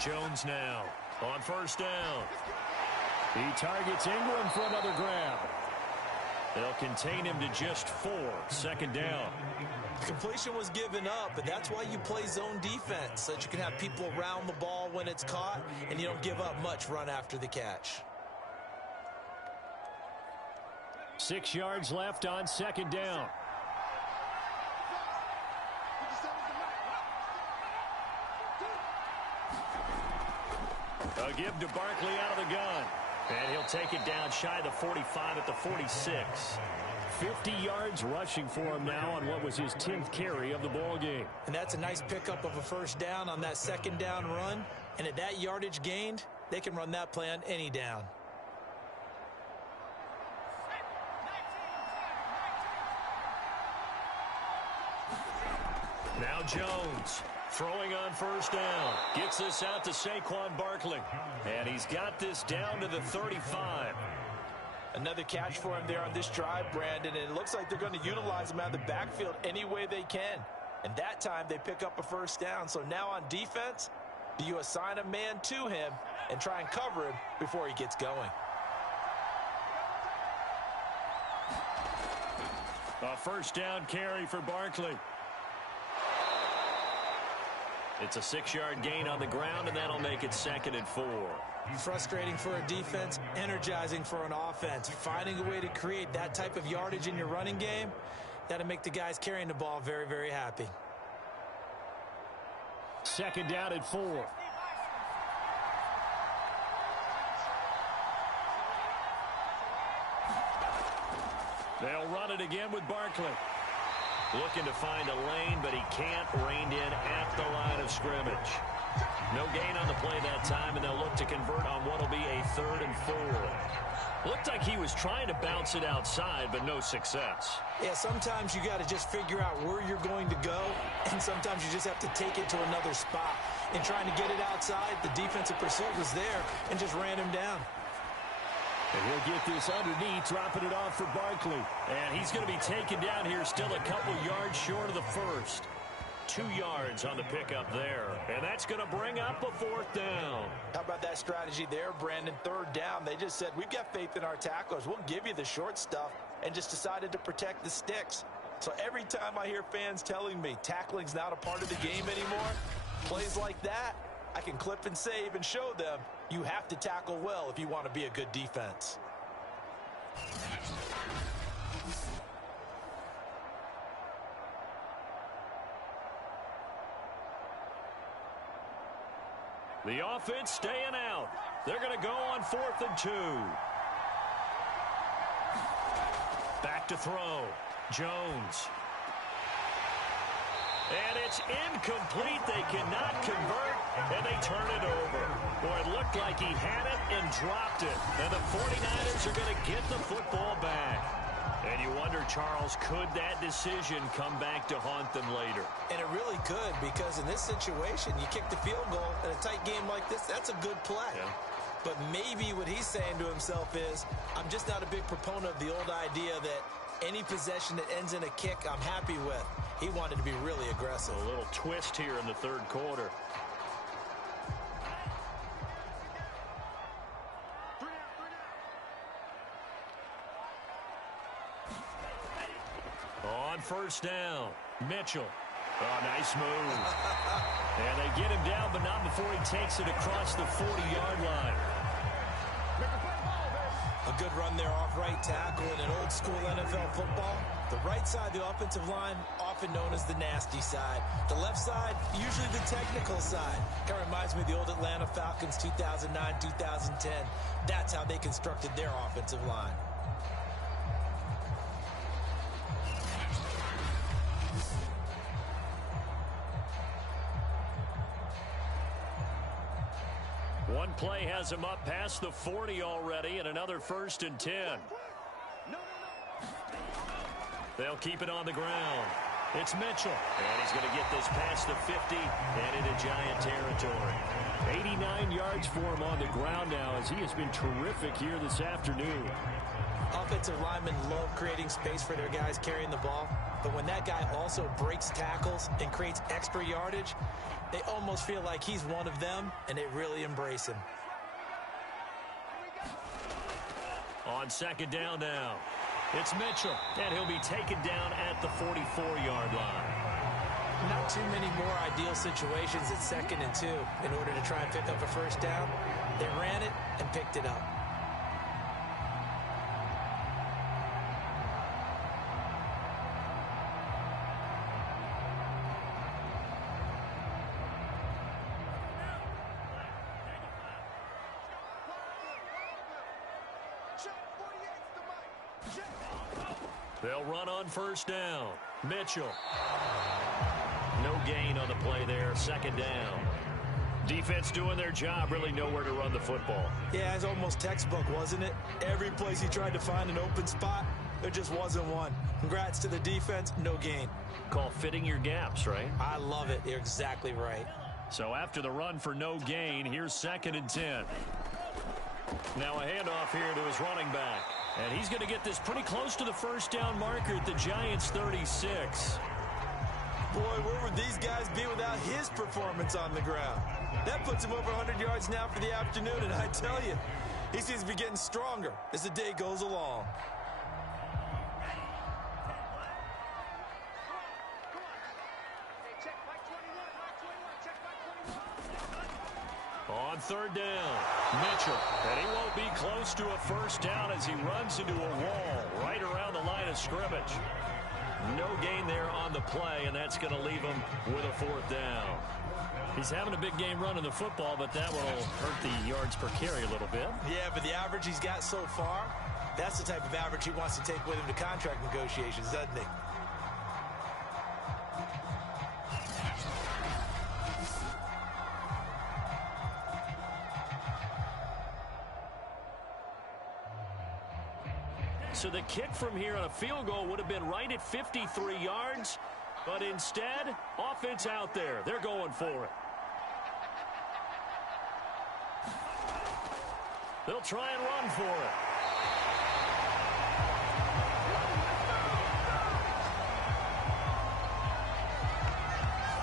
Jones now on 1st down. He targets Ingram for another grab. They'll contain him to just 4. 2nd down. Completion was given up, but that's why you play zone defense, so that you can have people around the ball when it's caught, and you don't give up much run after the catch. 6 yards left on 2nd down. A give to Barkley out of the gun. And he'll take it down shy of the 45 at the 46. 50 yards rushing for him now on what was his 10th carry of the ball game. And that's a nice pickup of a 1st down on that 2nd down run. And at that yardage gained, they can run that play on any down. Now Jones throwing on 1st down. Gets this out to Saquon Barkley. And he's got this down to the 35. Another catch for him there on this drive, Brandon. And it looks like they're going to utilize him out of the backfield any way they can. And that time they pick up a 1st down. So now on defense, do you assign a man to him and try and cover him before he gets going? A 1st down carry for Barkley. It's a 6-yard gain on the ground, and that'll make it 2nd and 4. Frustrating for a defense, energizing for an offense. Finding a way to create that type of yardage in your running game, that'll make the guys carrying the ball very, very happy. 2nd down at 4. They'll run it again with Barkley. Looking to find a lane, but he can't. Reined in at the line of scrimmage. No gain on the play that time, and they'll look to convert on what will be a 3rd and 4. Looked like he was trying to bounce it outside, but no success. Yeah, sometimes you got to just figure out where you're going to go, and sometimes you just have to take it to another spot. In trying to get it outside, the defensive pursuit was there and just ran him down. And he'll get this underneath, dropping it off for Barkley. And he's going to be taken down here, still a couple yards short of the 1st. 2 yards on the pickup there. And that's going to bring up a 4th down. How about that strategy there, Brandon? 3rd down, they just said, we've got faith in our tacklers. We'll give you the short stuff, and just decided to protect the sticks. So every time I hear fans telling me tackling's not a part of the game anymore, plays like that, I can clip and save and show them you have to tackle well if you want to be a good defense. The offense staying out. They're going to go on 4th and 2. Back to throw. Jones. And it's incomplete. They cannot convert, and they turn it over. Boy, it looked like he had it and dropped it. And the 49ers are going to get the football back. And you wonder, Charles, could that decision come back to haunt them later? And it really could, because in this situation, you kick the field goal in a tight game like this, that's a good play. Yeah. But maybe what he's saying to himself is, I'm just not a big proponent of the old idea that any possession that ends in a kick, I'm happy with. He wanted to be really aggressive. A little twist here in the 3rd quarter. On first down. Mitchell. Oh, nice move. And they get him down, but not before he takes it across the 40-yard line. A good run there off right tackle in an old-school NFL football. The right side of the offensive line, often known as the nasty side. The left side, usually the technical side. Kind of reminds me of the old Atlanta Falcons 2009, 2010. That's how they constructed their offensive line. One play has him up past the 40 already, and another 1st and 10. They'll keep it on the ground. It's Mitchell, and he's going to get this past the 50 and into Giant territory. 89 yards for him on the ground now, as he has been terrific here this afternoon. Offensive linemen love creating space for their guys carrying the ball, but when that guy also breaks tackles and creates extra yardage, they almost feel like he's one of them, and they really embrace him. On 2nd down now, it's Mitchell, and he'll be taken down at the 44-yard line. Not too many more ideal situations at 2nd and 2 in order to try and pick up a first down. They ran it and picked it up. They'll run on 1st down. Mitchell. No gain on the play there. 2nd down. Defense doing their job. Really nowhere to run the football. Yeah, it's almost textbook, wasn't it? Every place he tried to find an open spot, there just wasn't one. Congrats to the defense. No gain. Called fitting your gaps, right? I love it. You're exactly right. So after the run for no gain, here's 2nd and 10. Now a handoff here to his running back. And he's going to get this pretty close to the first down marker at the Giants' 36. Boy, where would these guys be without his performance on the ground? That puts him over 100 yards now for the afternoon, and I tell you, he seems to be getting stronger as the day goes along. On 3rd down, Mitchell. And he won't be close to a first down as he runs into a wall right around the line of scrimmage. No gain there on the play, and that's going to leave him with a 4th down. He's having a big game running the football, but that will hurt the yards per carry a little bit. Yeah, but the average he's got so far, that's the type of average he wants to take with him to contract negotiations, doesn't he? So the kick from here on a field goal would have been right at 53 yards, but instead, offense out there. They're going for it. They'll try and run for it.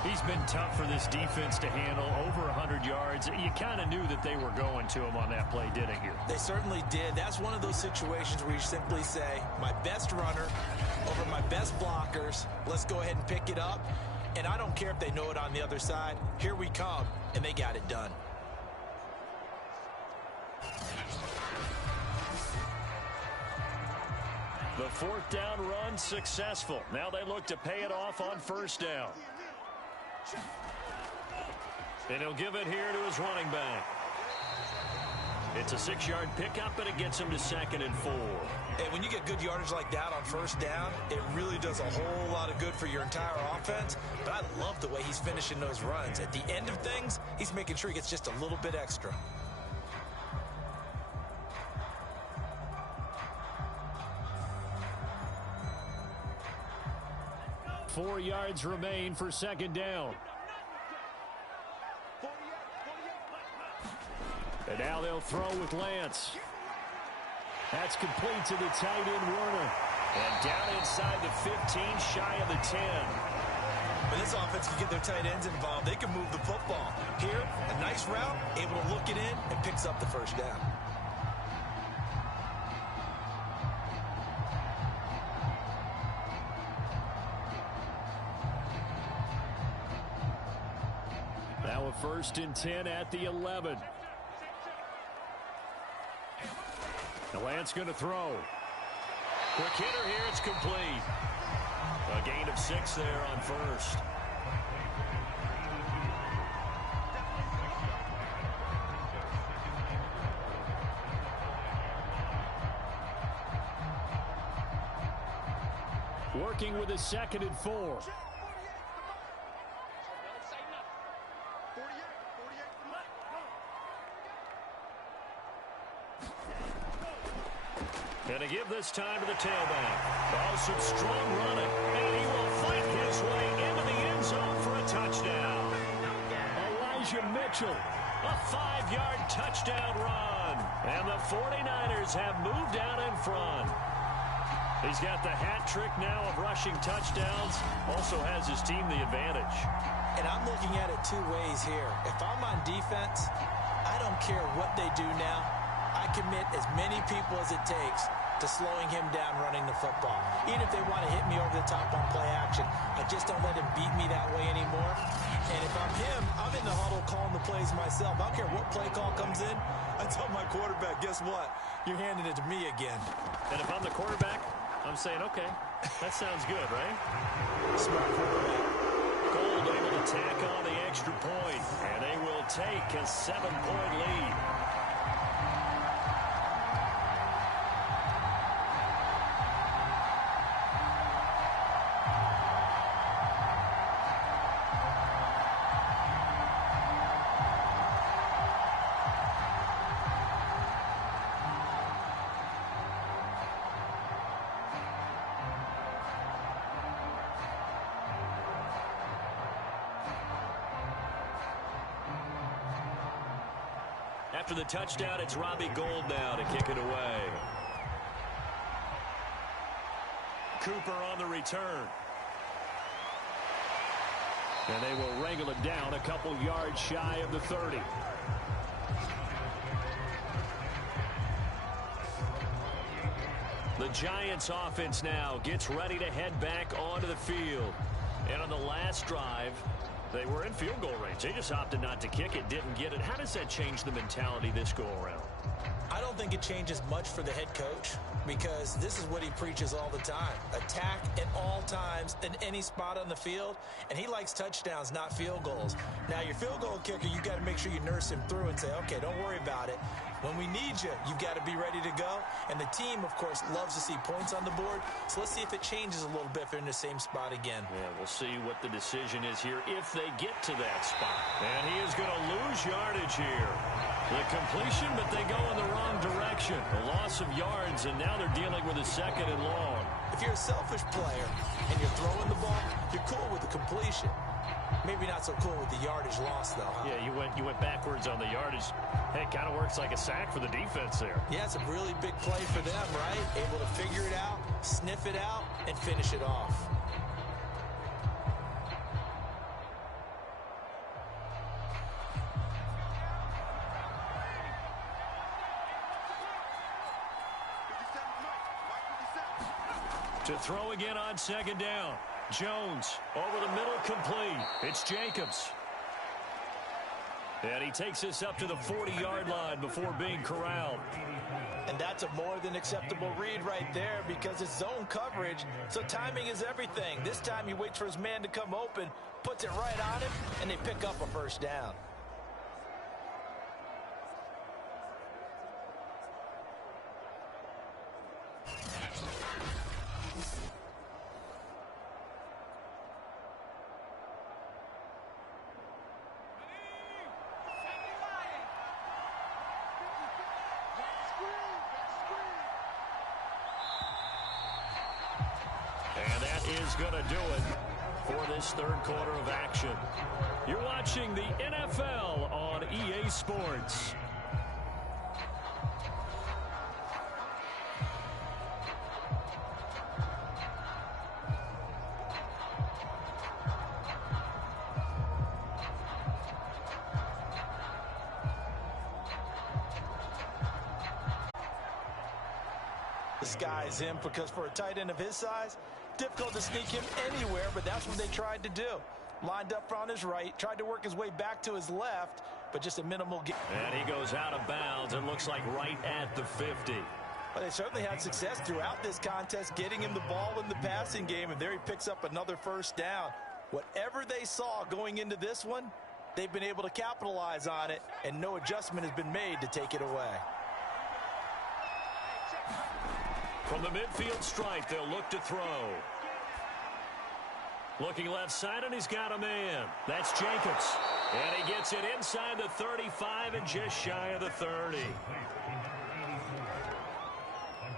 He's been tough for this defense to handle, over 100 yards. You kind of knew that they were going to him on that play, didn't you? They certainly did. That's one of those situations where you simply say, my best runner over my best blockers, let's go ahead and pick it up. And I don't care if they know it on the other side. Here we come, and they got it done. The 4th down run successful. Now they look to pay it off on 1st down. And he'll give it here to his running back. It's a 6-yard pickup, and it gets him to 2nd and 4. And when you get good yardage like that on 1st down, it really does a whole lot of good for your entire offense. But I love the way he's finishing those runs. At the end of things, he's making sure he gets just a little bit extra. Four yards remain for 2nd down. And now they'll throw with Lance. That's complete to the tight end, Werner. And down inside the 15, shy of the 10. When this offense can get their tight ends involved, they can move the football. Here, a nice route, able to look it in, and picks up the 1st down. first and 10 at the 11. The Lance going to throw. Quick hitter here. It's complete. A gain of 6 there on first. Working with a 2nd and 4. And to give this time to the tailback. Oh, some strong running. And he will fight his way into the end zone for a touchdown. Elijah Mitchell, a 5-yard touchdown run. And the 49ers have moved out in front. He's got the hat trick now of rushing touchdowns. Also has his team the advantage. And I'm looking at it 2 ways here. If I'm on defense, I don't care what they do now. I commit as many people as it takes to slowing him down running the football. Even if they want to hit me over the top on play action, I just don't let him beat me that way anymore. And if I'm him, I'm in the huddle calling the plays myself. I don't care what play call comes in. I tell my quarterback, guess what? You're handing it to me again. And if I'm the quarterback, I'm saying, okay, that sounds good, right? Smart quarterback. Gold able to tack on the extra point, and they will take a 7-point lead. After the touchdown, it's Robbie Gould now to kick it away. Cooper on the return. And they will wrangle it down a couple yards shy of the 30. The Giants offense now gets ready to head back onto the field. And on the last drive, they were in field goal range. They just opted not to kick it, didn't get it. How does that change the mentality this go around? I don't think it changes much for the head coach because this is what he preaches all the time. Attack at all times in any spot on the field, and he likes touchdowns, not field goals. Now, your field goal kicker, you got to make sure you nurse him through and say, okay, don't worry about it. When we need you, you've got to be ready to go. And the team, of course, loves to see points on the board. So let's see if it changes a little bit if they're in the same spot again. Yeah, we'll see what the decision is here if they get to that spot. And he is going to lose yardage here. The completion, but they go in the wrong direction. A loss of yards, and now they're dealing with a 2nd and long. If you're a selfish player and you're throwing the ball, you're cool with the completion. Maybe not so cool with the yardage loss, though, huh? Yeah, you went backwards on the yardage. Hey, it kind of works like a sack for the defense there. Yeah, it's a really big play for them, right? Able to figure it out, sniff it out, and finish it off. To throw again on 2nd down. Jones over the middle, complete. It's Jacobs. And he takes us up to the 40-yard line before being corralled. And that's a more than acceptable read right there because it's zone coverage, so timing is everything. This time he waits for his man to come open, puts it right on him, and they pick up a first down. Is going to do it for this 3rd quarter of action. You're watching the NFL on EA Sports. The sky's him because for a tight end of his size, difficult to sneak him anywhere, but that's what they tried to do. lined up on his right, tried to work his way back to his left, but just a minimal gain. And he goes out of bounds. It looks like right at the 50. Well, they certainly had success throughout this contest, getting him the ball in the passing game, and there he picks up another first down. Whatever they saw going into this one, they've been able to capitalize on it, and no adjustment has been made to take it away. From the midfield stripe, they'll look to throw. Looking left side, and he's got a man. That's Jacobs. And he gets it inside the 35 and just shy of the 30.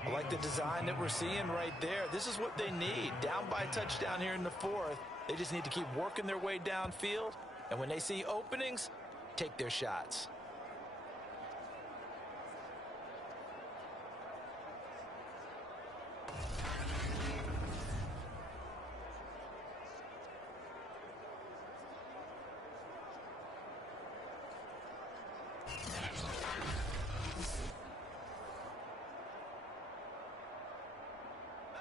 I like the design that we're seeing right there. This is what they need. Down by a touchdown here in the fourth. They just need to keep working their way downfield. And when they see openings, take their shots.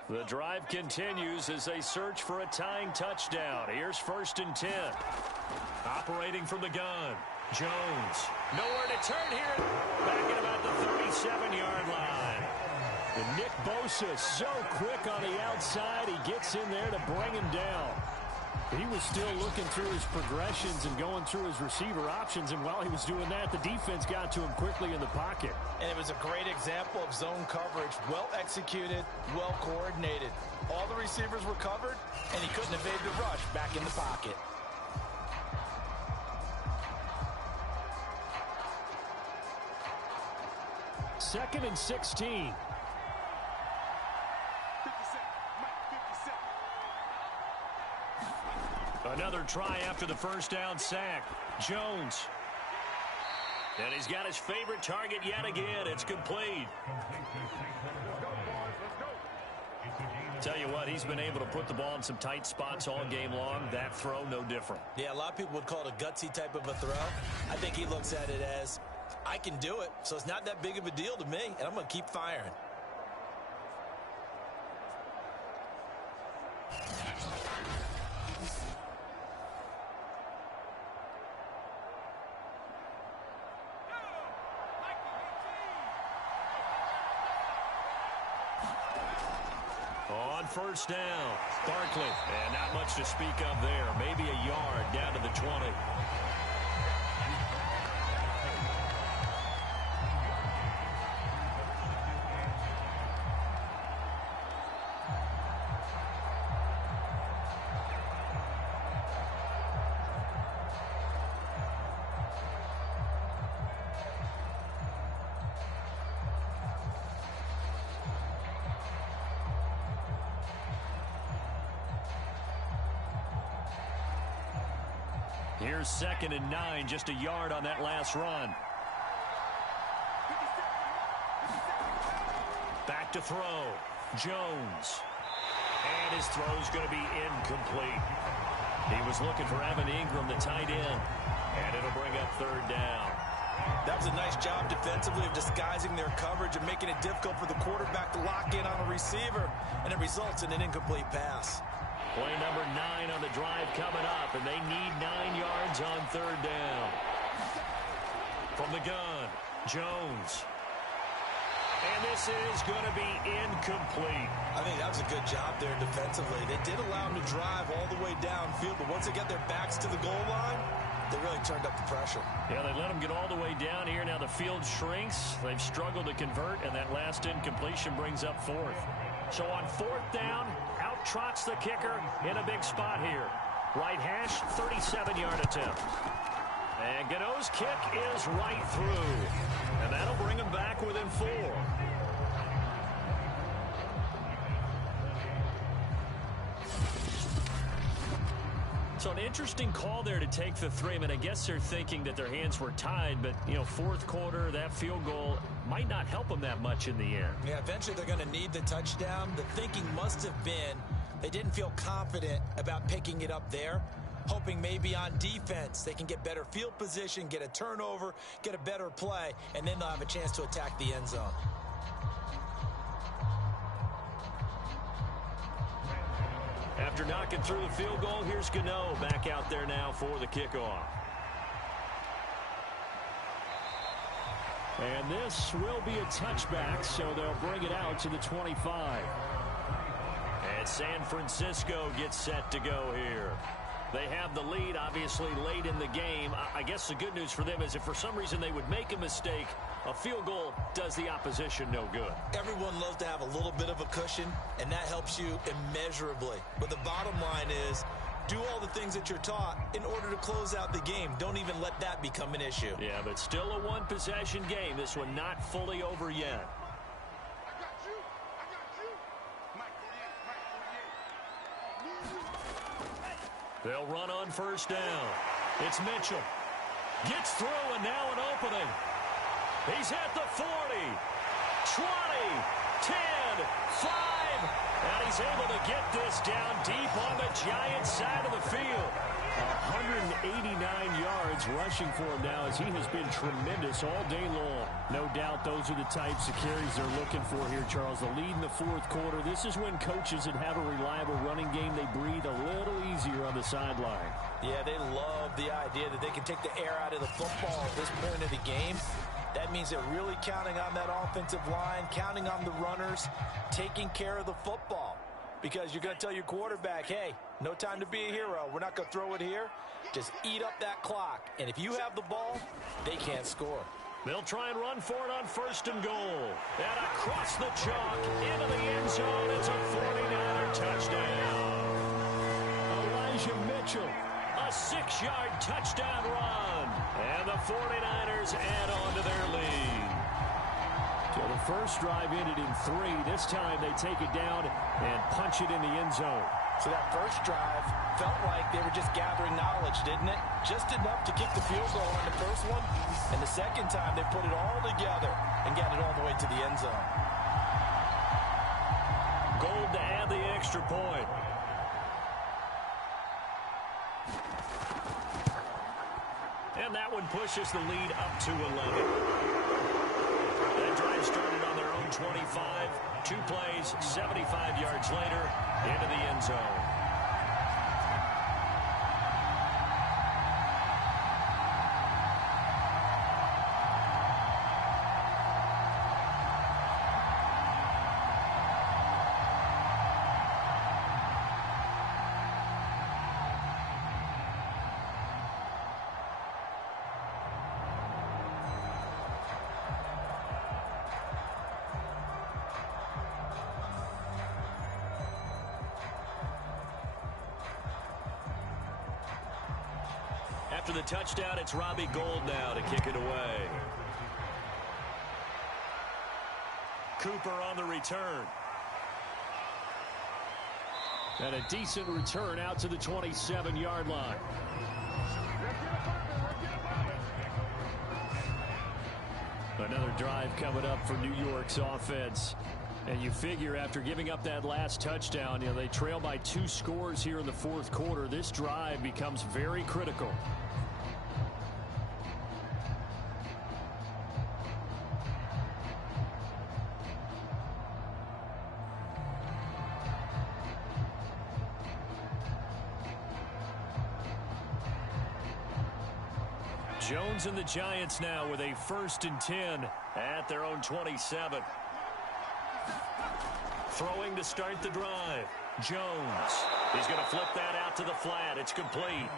The drive continues as they search for a tying touchdown. Here's 1st and 10. Operating from the gun. Jones. Nowhere to turn here. Back at about the 37-yard line. And Nick Bosa so quick on the outside. He gets in there to bring him down. He was still looking through his progressions and going through his receiver options, and while he was doing that, the defense got to him quickly in the pocket. And it was a great example of zone coverage. Well executed, well coordinated. All the receivers were covered, and he couldn't evade the rush back in the pocket. Second and 16. Another try after the first down sack. Jones. And he's got his favorite target yet again. It's complete. Tell you what, he's been able to put the ball in some tight spots all game long. That throw, no different. Yeah, a lot of people would call it a gutsy type of a throw. I think he looks at it as, I can do it, so it's not that big of a deal to me, and I'm going to keep firing. On first down, Barkley. And not much to speak of there. Maybe a yard down to the 20. Here's 2nd and 9, just a yard on that last run. Back to throw. Jones. And his throw's going to be incomplete. He was looking for Evan Ingram, the tight end. And it'll bring up 3rd down. That was a nice job defensively of disguising their coverage and making it difficult for the quarterback to lock in on a receiver. And it results in an incomplete pass. Play number 9 on the drive coming up, and they need 9 yards on 3rd down. From the gun, Jones. And this is going to be incomplete. I think that was a good job there defensively. They did allow him to drive all the way downfield, but once they got their backs to the goal line, they really turned up the pressure. Yeah, they let him get all the way down here. Now the field shrinks. They've struggled to convert, and that last incompletion brings up 4th. So on 4th down, out trots the kicker in a big spot here. Right hash, 37-yard attempt. And Gano's kick is right through. And that'll bring him back within 4. So an interesting call there to take the 3. I mean, I guess they're thinking that their hands were tied, but, you know, 4th quarter, that field goal might not help them that much in the end. Yeah, eventually they're going to need the touchdown. The thinking must have been they didn't feel confident about picking it up there, hoping maybe on defense they can get better field position, get a turnover, get a better play, and then they'll have a chance to attack the end zone. After knocking through the field goal, here's Gano back out there now for the kickoff. And this will be a touchback, so they'll bring it out to the 25. And San Francisco gets set to go here. They have the lead, obviously, late in the game. I guess the good news for them is if for some reason they would make a mistake, a field goal does the opposition no good. Everyone loves to have a little bit of a cushion, and that helps you immeasurably. But the bottom line is, do all the things that you're taught in order to close out the game. Don't even let that become an issue. Yeah, but still a one-possession game. This one not fully over yet. They'll run on first down. It's Mitchell. Gets through, and now an opening. He's at the 40, 20, 10, 5. And he's able to get this down deep on the Giants side of the field. 189 yards rushing for him now as he has been tremendous all day long. No doubt those are the types of carries they're looking for here, Charles. The lead in the fourth quarter. This is when coaches that have a reliable running game, they breathe a little easier on the sideline. Yeah, they love the idea that they can take the air out of the football at this point of the game. That means they're really counting on that offensive line, counting on the runners, taking care of the football. Because you're going to tell your quarterback, hey, no time to be a hero. We're not going to throw it here. Just eat up that clock. And if you have the ball, they can't score. They'll try and run for it on first and goal. And across the chalk, into the end zone. It's a 49er touchdown. Elijah Mitchell. A 6-yard touchdown run. And the 49ers add on to their lead. So the first drive ended in 3. This time they take it down and punch it in the end zone. So that first drive felt like they were just gathering knowledge, didn't it? Just enough to kick the field goal on the first one. And the second time they put it all together and got it all the way to the end zone. Gold to add the extra point. And that one pushes the lead up to 11. That drive started on their own 25. 2 plays, 75 yards later, into the end zone. After the touchdown, it's Robbie Gould now to kick it away. Cooper on the return. And a decent return out to the 27-yard line. Another drive coming up for New York's offense. And you figure after giving up that last touchdown, they trail by 2 scores here in the fourth quarter. This drive becomes very critical. Jones and the Giants now with a 1st and 10 at their own 27. Throwing to start the drive. Jones. He's going to flip that out to the flat. It's complete.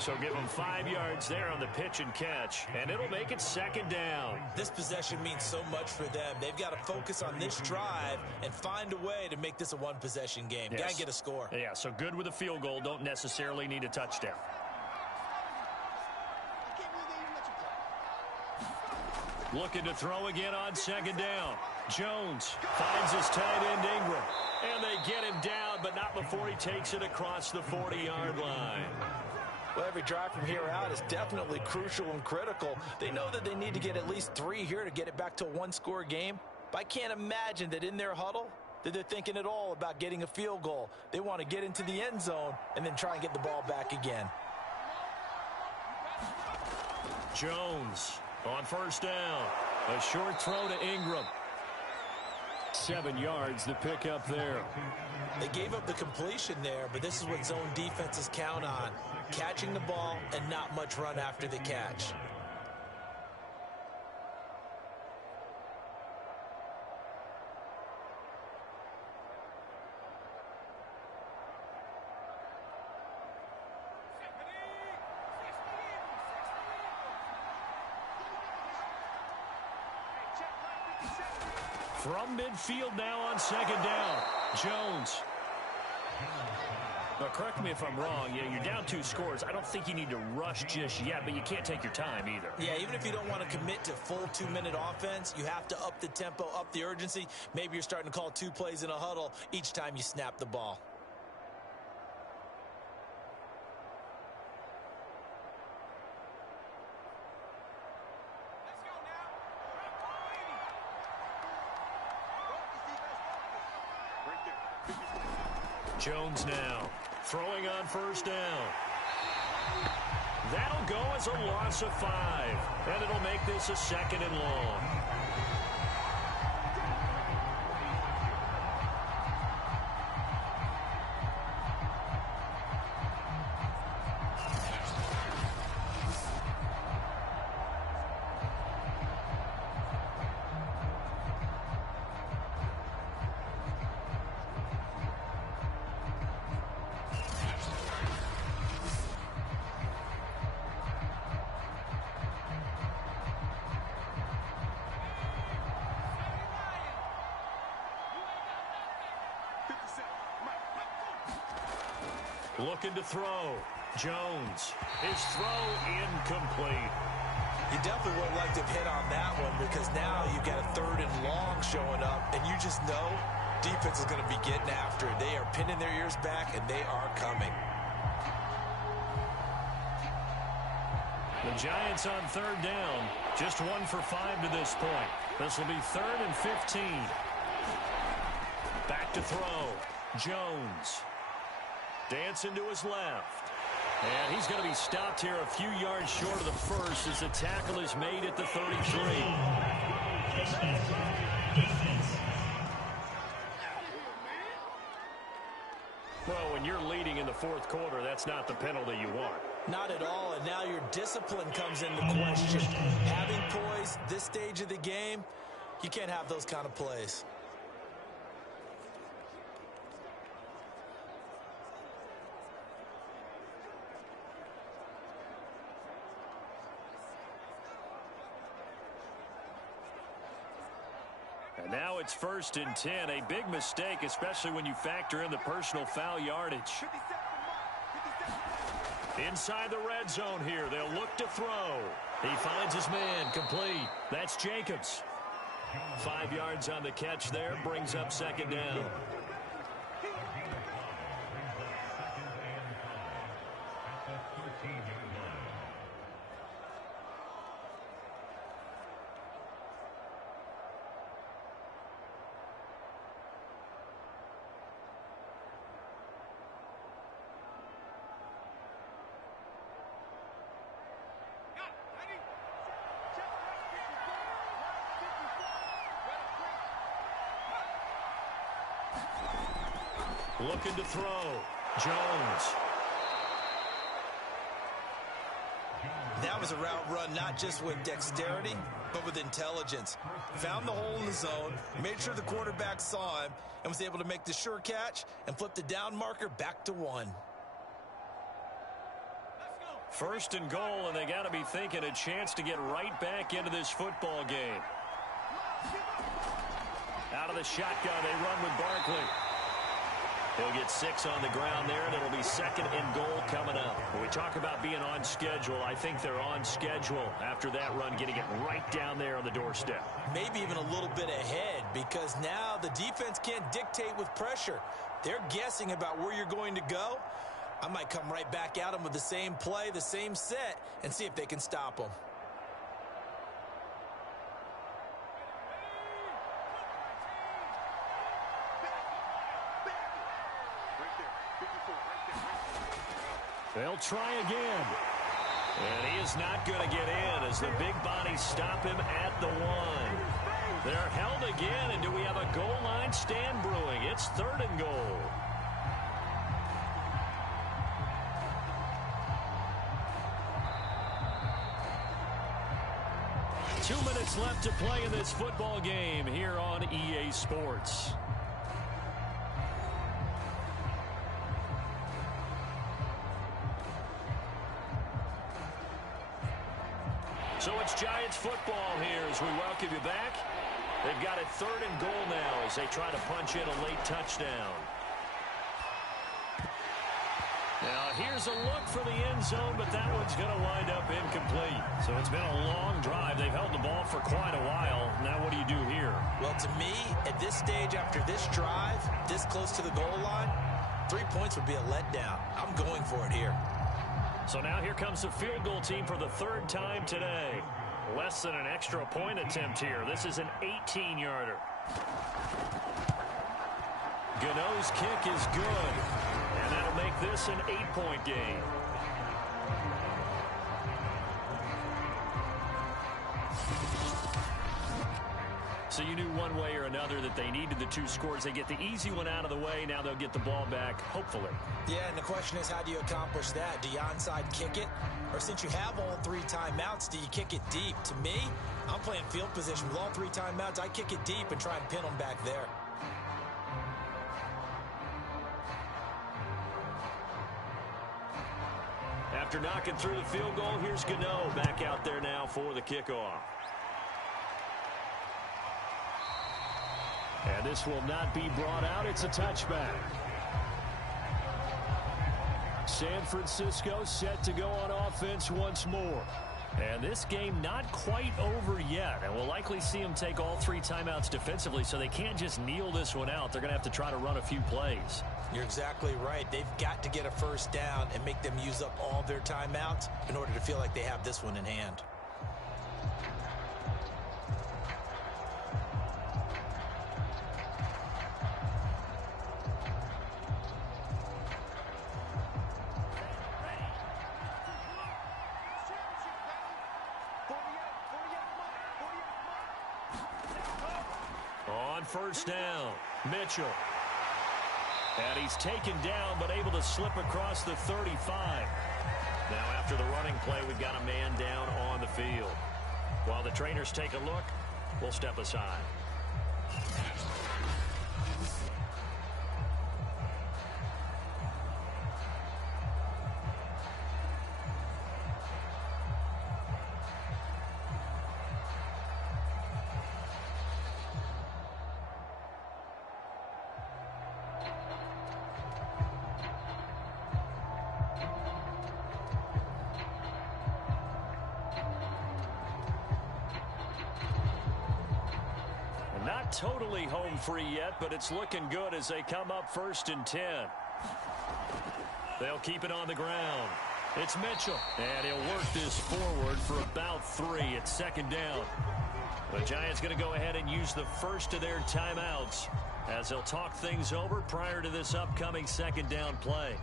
So give him 5 yards there on the pitch and catch, and it'll make it 2nd down. This possession means so much for them. They've got to focus on this drive and find a way to make this a one-possession game. Yes. Got to get a score. Yeah, so good with a field goal. Don't necessarily need a touchdown. Looking to throw again on 2nd down. Jones finds his tight end Ingram. And they get him down, but not before he takes it across the 40-yard line. Well, every drive from here out is definitely crucial and critical. They know that they need to get at least 3 here to get it back to a 1-score game. But I can't imagine that in their huddle that they're thinking at all about getting a field goal. They want to get into the end zone and then try and get the ball back again. Jones on 1st down. A short throw to Ingram. 7 yards to pick up there. They gave up the completion there, but this is what zone defenses count on. Catching the ball and not much run after the catch. From midfield now on 2nd down. Jones. Now, correct me if I'm wrong. You're down 2 scores. I don't think you need to rush just yet, but you can't take your time either. Yeah, even if you don't want to commit to full 2-minute offense, you have to up the tempo, up the urgency. Maybe you're starting to call 2 plays in a huddle each time you snap the ball. Jones now throwing on 1st down. That'll go as a loss of 5, and it'll make this a 2nd and long. Looking to throw. Jones. His throw incomplete. You definitely would like to have hit on that one because now you've got a 3rd and long showing up, and you just know defense is going to be getting after it. They are pinning their ears back, and they are coming. The Giants on 3rd down. Just 1 for 5 to this point. This will be 3rd and 15. Back to throw. Jones. Dancing to his left. And he's going to be stopped here a few yards short of the first as the tackle is made at the 33. Well, when you're leading in the 4th quarter, that's not the penalty you want. Not at all, and now your discipline comes into question. Having poise this stage of the game, you can't have those kind of plays. And now it's 1st and 10. A big mistake, especially when you factor in the personal foul yardage. Inside the red zone here. They'll look to throw. He finds his man. Complete. That's Jacobs. 5 yards on the catch there. Brings up 2nd down. Looking to throw. Jones. That was a route run not just with dexterity, but with intelligence. Found the hole in the zone, made sure the quarterback saw him, and was able to make the sure catch and flip the down marker back to 1. 1st and goal, and they got to be thinking a chance to get right back into this football game. Out of the shotgun, they run with Barkley. He'll get 6 on the ground there, and it'll be 2nd and goal coming up. When we talk about being on schedule, I think they're on schedule after that run, getting it right down there on the doorstep. Maybe even a little bit ahead, because now the defense can't dictate with pressure. They're guessing about where you're going to go. I might come right back at them with the same play, the same set, and see if they can stop them. They'll try again. And he is not going to get in as the big bodies stop him at the 1. They're held again, and do we have a goal line stand brewing? It's 3rd and goal. Two minutes left to play in this football game here on EA Sports. So it's Giants football here as we welcome you back. They've got it 3rd and goal now as they try to punch in a late touchdown. Now, here's a look for the end zone, but that one's going to wind up incomplete. So it's been a long drive. They've held the ball for quite a while. Now what do you do here? Well, to me, at this stage, after this drive, this close to the goal line, 3 points would be a letdown. I'm going for it here. So now here comes the field goal team for the 3rd time today. Less than an extra point attempt here. This is an 18-yarder. Gano's kick is good. And that'll make this an 8-point game. So you knew one way or another that they needed the 2 scores. They get the easy one out of the way. Now they'll get the ball back, hopefully. Yeah, and the question is, how do you accomplish that? Do you onside kick it? Or since you have all 3 timeouts, do you kick it deep? To me, I'm playing field position with all 3 timeouts. I kick it deep and try and pin them back there. After knocking through the field goal, here's Gano back out there now for the kickoff. And this will not be brought out. It's a touchback. San Francisco set to go on offense once more. And this game not quite over yet. And we'll likely see them take all 3 timeouts defensively, so they can't just kneel this one out. They're going to have to try to run a few plays. You're exactly right. They've got to get a first down and make them use up all their timeouts in order to feel like they have this one in hand. On first down, Mitchell. And he's taken down, but able to slip across the 35. Now, after the running play, we've got a man down on the field. While the trainers take a look, we'll step aside. Not totally home free yet, but it's looking good as they come up 1st and 10. They'll keep it on the ground. It's Mitchell, and he'll work this forward for about 3 at 2nd down. The Giants going to go ahead and use the first of their timeouts as they'll talk things over prior to this upcoming 2nd down play.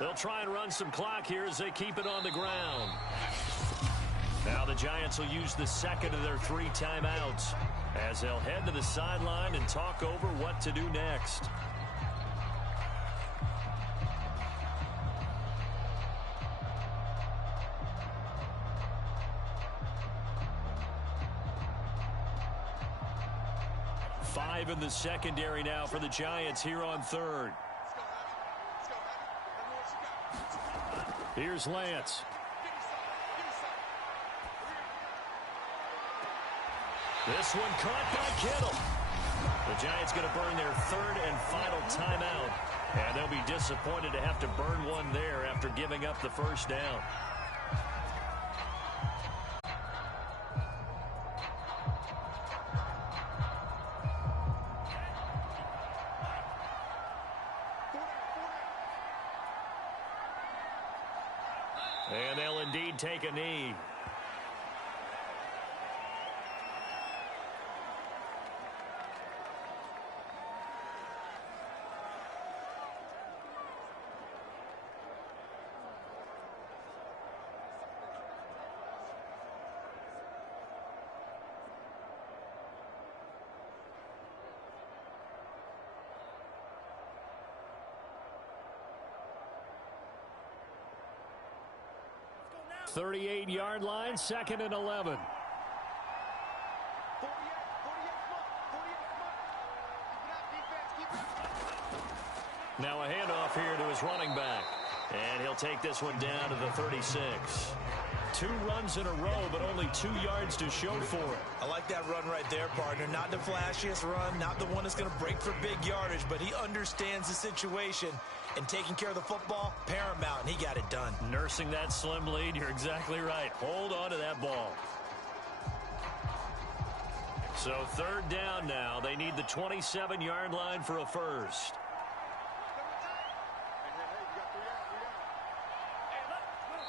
They'll try and run some clock here as they keep it on the ground. Now the Giants will use the 2nd of their 3 timeouts as they'll head to the sideline and talk over what to do next. Five in the secondary now for the Giants here on 3rd. Here's Lance. This one caught by Kittle. The Giants going to burn their 3rd and final timeout. And they'll be disappointed to have to burn one there after giving up the first down. And they'll indeed take a knee. 38-yard line, 2nd and 11. Now a handoff here to his running back. And he'll take this one down to the 36. 2 runs in a row, but only 2 yards to show for it. I like that run right there, partner. Not the flashiest run, not the one that's going to break for big yardage, but he understands the situation, and taking care of the football, paramount, and he got it done. Nursing that slim lead, you're exactly right. Hold on to that ball. So 3rd down now. They need the 27-yard line for a first.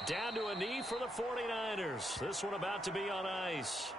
Down to a knee for the 49ers. This one about to be on ice.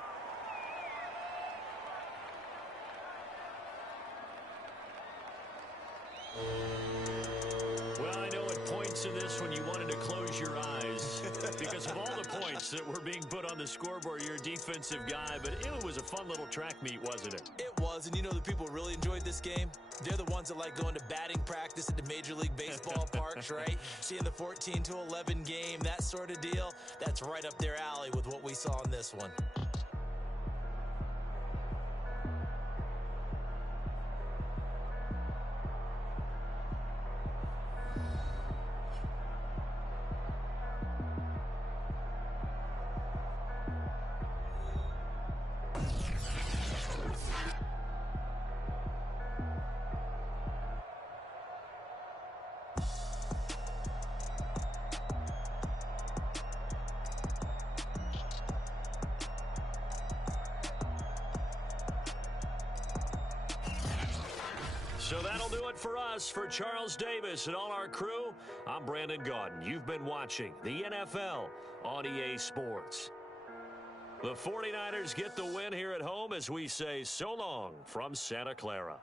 Well, I know at points in this when you wanted to close your eyes because of all the points that were being put on the scoreboard. You're a defensive guy, but it was a fun little track meet, wasn't it? It was, and you know the people who really enjoyed this game? They're the ones that like going to batting practice at the Major League Baseball parks, right? Seeing the 14-11 game, that sort of deal, that's right up their alley with what we saw in this one. So that'll do it for us. For Charles Davis and all our crew, I'm Brandon Gaudin. You've been watching the NFL on EA Sports. The 49ers get the win here at home as we say so long from Santa Clara.